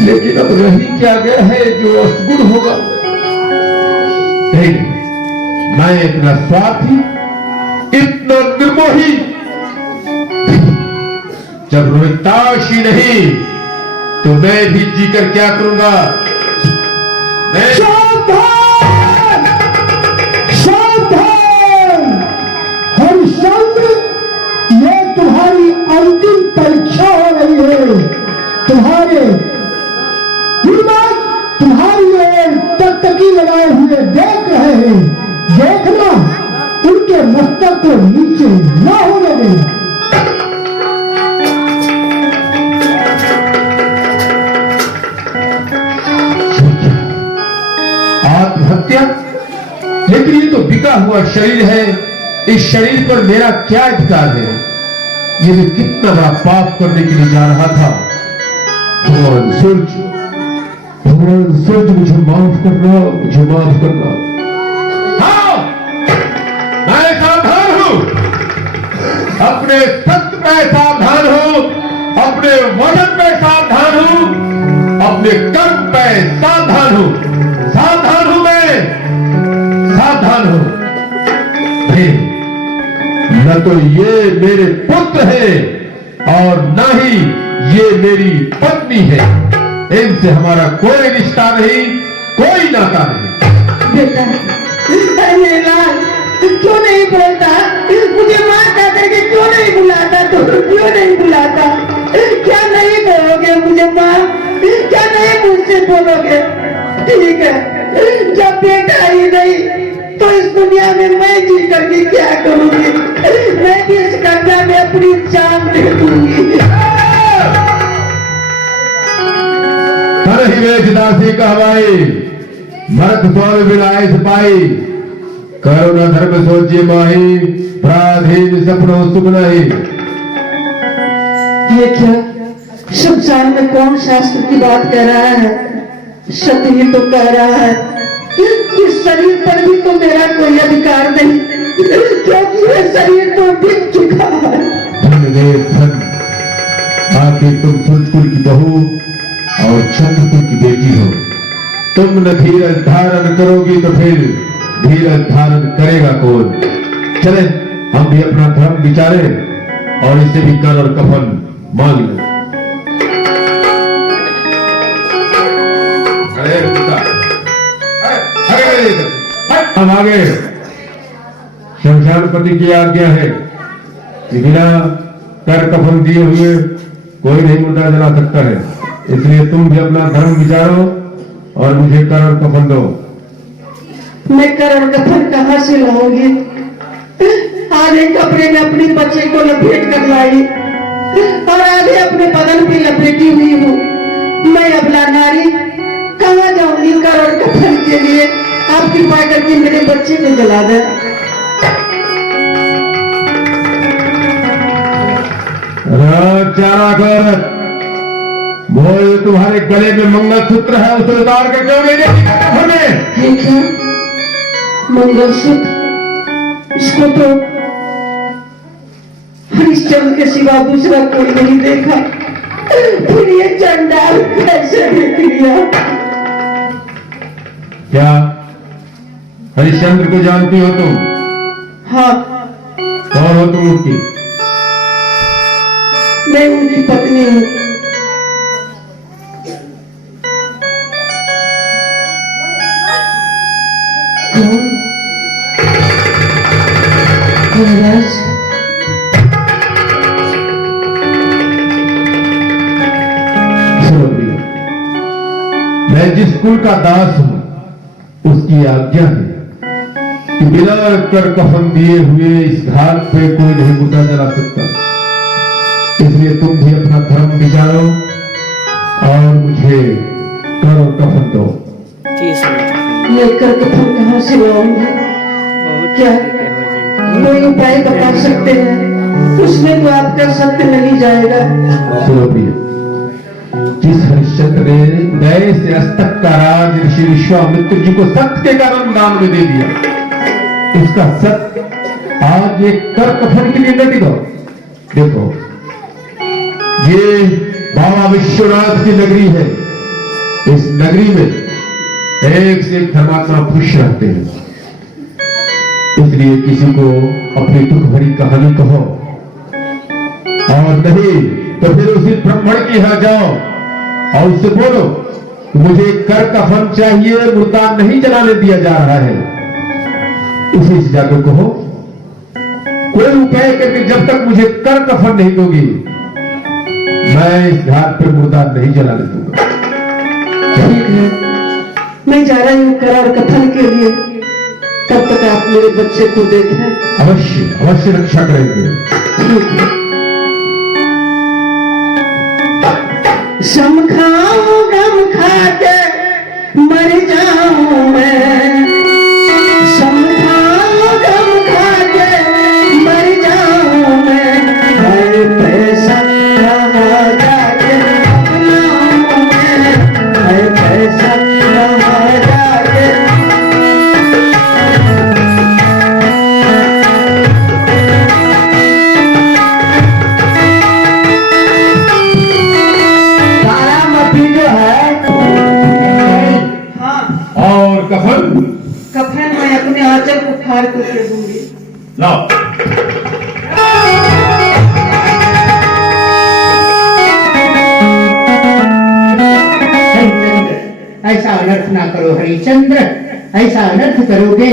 लेकिन अब रही क्या गया है जो असगुण होगा? नहीं, मैं इतना स्वार्थी, इतना निर्मोही, जब रोहिताश ही नहीं तो मैं भी जीकर क्या करूंगा? मैं सावधान! सावधान! हरिश्चंद्र, ये तुम्हारी अंतिम परीक्षा हो रही है। तुम्हारे तुम्हारी ओर टकटकी लगाए हुए देख रहे हैं। देखना, उनके मस्तक को नीचे न होने देना। आत्महत्या? लेकिन ये तो बिका हुआ शरीर है, इस शरीर पर मेरा क्या अधिकार है? ये मैं कितना बड़ा पाप करने के लिए जा रहा था। भगवान सूर्य, मुझे माफ करना, मुझे माफ करना। हाँ, मैं सावधान हूं, अपने सत्य पे सावधान हूं, अपने वचन पे सावधान हूं, अपने कर्म पे सावधान हूं। सावधान हूं मैं, सावधान हूं। न तो ये मेरे पुत्र है और न ही ये मेरी पत्नी है। इनसे हमारा कोई रिश्ता नहीं, कोई नाता नहीं। बेटा, अरे लाल, क्यों नहीं बोलता? मुझे माँ कह करके क्यों नहीं बुलाता? तो क्यों नहीं बुलाता? क्या नहीं कहोगे मुझे माँ? क्या नहीं मुझसे बोलोगे? ठीक है, जब बेटा ही नहीं तो इस दुनिया में मैं जी करके क्या करूंगी? मैं भी इस गंगा में अपनी जान दे दूंगी। ही वेश दासी कहवाई, मरत स्वामी बिलाए सिपाही, करुणा धर्म सोची माही, प्राधीन सपनों सुख नहीं। ये क्या शमशान में कौन शास्त्र की बात कह रहा है? सत्य ही तो कह रहा है कि शरीर पर भी तो मेरा कोई अधिकार नहीं, क्योंकि ये शरीर तो बिक चुका है। धन्यदेव धन, बाकी तुम सूरजकुल की बहू और चंद्रकुल की बेटी हो। तुम न धीरज धारण करोगी तो फिर धीरज धारण करेगा कौन? चले हम भी अपना धर्म विचारे और इससे भी कर और कफन मांग लें। हम आगे। शमशानपति की आज्ञा है कि बिना कर कफन दिए हुए कोई नहीं मुर्दा जला सकता है, इसलिए तुम भी अपना धर्म विचारो और मुझे कर और कफन दो। मैं कर और कफन कहाँ से लाऊंगी? आधे कपड़े में अपने बच्चे को लपेट कर लाई और आधे अपने बदन पे लपेटी हुई हूँ। मैं अबला नारी कहाँ जाऊंगी कर और कफन के लिए? आप कृपा करके मेरे बच्चे को जला दे। चारा कर। वो जो तुम्हारे गले में मंगलसूत्र है उसे उतार के क्यों ले गई हमें? है क्या मंगलसूत्र? इसको तो हरिश्चंद्र के सिवा दूसरा कोई नहीं देखा, फिर ये चंडाल कैसे देख लिया? क्या हरिश्चंद्र को जानती हो तुम? हाँ, कौन हो तुम उसकी? मैं उनकी पत्नी हूँ। कौन? महाराज, मैं जिस कुल का दास हूं उसकी आज्ञा है कि बिना कर कफन दिए हुए इस घाट पे कोई नहीं मुद्दा जला सकता। इसलिए तुम भी अपना धर्म विचारो और मुझे कर और कफन दो। लेकर कफन कहाँ से लाऊंगा? क्या कोई उपाय बता सकते हैं? उसमें तो आपका सत्य नहीं जाएगा। सुनो प्रिय, जिस हरिश्चंद्र ने नए से अस्तक का राज ऋषि विश्वामित्र जी को सत्य के कारण दान में दे दिया, उसका सत्य आज एक कर कफन के लिए न दिखो। देखो, ये बाबा विश्वनाथ की नगरी है। इस नगरी में एक से एक धर्मात्मा खुश रहते हैं। इसलिए किसी को अपनी दुख भरी कहानी कहो, और नहीं तो फिर उसी ब्राह्मण के यहां जाओ और उससे बोलो कि मुझे कर कफन चाहिए, मुर्दा नहीं जलाने दिया जा रहा है। उसी से जाकर कहो कोई उपाय करके जब तक मुझे कर कफन नहीं दोगी मैं इस घाट पर मुर्दा नहीं जलाने दूंगा। ठीक है, मैं जा रही हूँ करार कफन के लिए। तब तक आप मेरे बच्चे को देखें। अवश्य अवश्य रक्षा करेंगे। ठीक है। सम खाऊं गम खा के मर जाऊं मैं, सम खाऊं गम खा के मर जाऊं मैं, हर पैसा कहाँ जाके अपनाऊं मैं, हर पैसा कहाँ जाके। और कफन कफन मैं अपने आंचल को फाड़ करके दूंगी। लाओ। ऐसा अनर्थ ना करो हरिश्चंद्र, ऐसा अनर्थ करोगे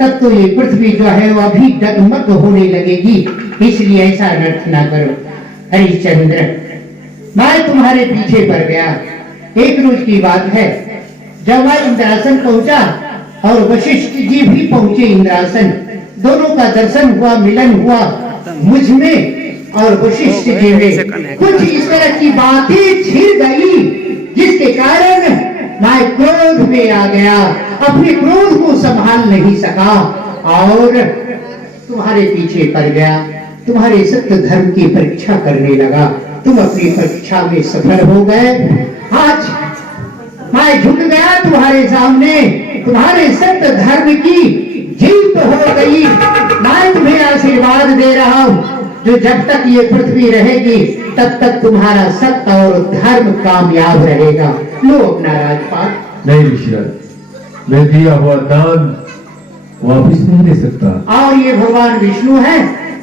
तब तो ये पृथ्वी जो है वो अभी डगमग होने लगेगी। इसलिए ऐसा अनर्थ ना करो हरिश्चंद्र। मैं तुम्हारे पीछे पड़ गया। एक रोज की बात है, जब मैं इंद्रासन पहुंचा और वशिष्ठ जी भी पहुंचे इंद्रासन, दोनों का दर्शन हुआ, मिलन हुआ मुझ में और वशिष्ठ जी में। कुछ इस तरह की बातें छिड़ गई जिसके कारण मैं क्रोध में आ गया, अपने क्रोध को संभाल नहीं सका और तुम्हारे पीछे पड़ गया। तुम्हारे सत्य धर्म की परीक्षा करने लगा। तुम अपनी परीक्षा में सफल हो गए। आज मैं झुक गया तुम्हारे सामने, तुम्हारे सत्य धर्म की जीत हो गई। मैं तुम्हें आशीर्वाद दे रहा हूँ जो जब तक ये पृथ्वी रहेगी तब तक तुम्हारा सत्य और धर्म कामयाब रहेगा। लो अपना राजपाट। नहीं ऋषिराज, मैं दिया हुआ दान वापिस नहीं ले सकता। और ये भगवान विष्णु है,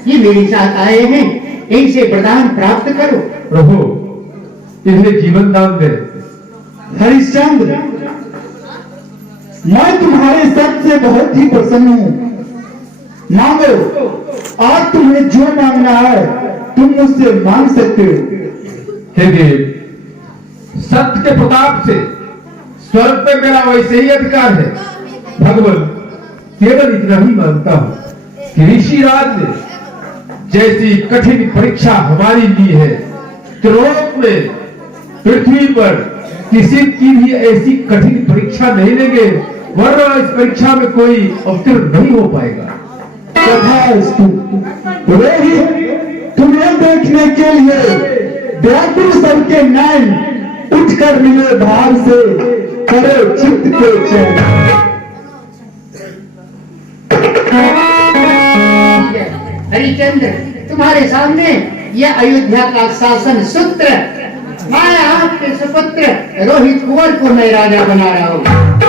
ये मेरे साथ आए हैं, इनसे वरदान प्राप्त करो। प्रभु इन्हें जीवन दान दे। हरिश्चंद्र, मैं तुम्हारे सत्य से बहुत ही प्रसन्न हूँ। मांगो, आज तुम्हें जो मांगना है तुम मुझसे मांग सकते हो। हे देव, सत्य के प्रताप से स्वर्ग पे मेरा वैसे ही अधिकार है। भगवान केवल इतना ही मानता हूँ कि ऋषिराज ने जैसी कठिन परीक्षा हमारी ली है, त्रिलोक में पृथ्वी पर किसी की भी ऐसी कठिन परीक्षा नहीं लेंगे, वरना इस परीक्षा में कोई अवतीर्ण नहीं हो पाएगा। तथास्तु। रोहित, तुम्हें देखने के लिए व्याकुल सबके नैन उठ कर मिले भाव से, करे चित्त के चैन। हरिचंद्र, तुम्हारे सामने यह अयोध्या का शासन सूत्र, मैं आपके सुपुत्र रोहित कुंवर को मैं राजा बना रहा हूँ।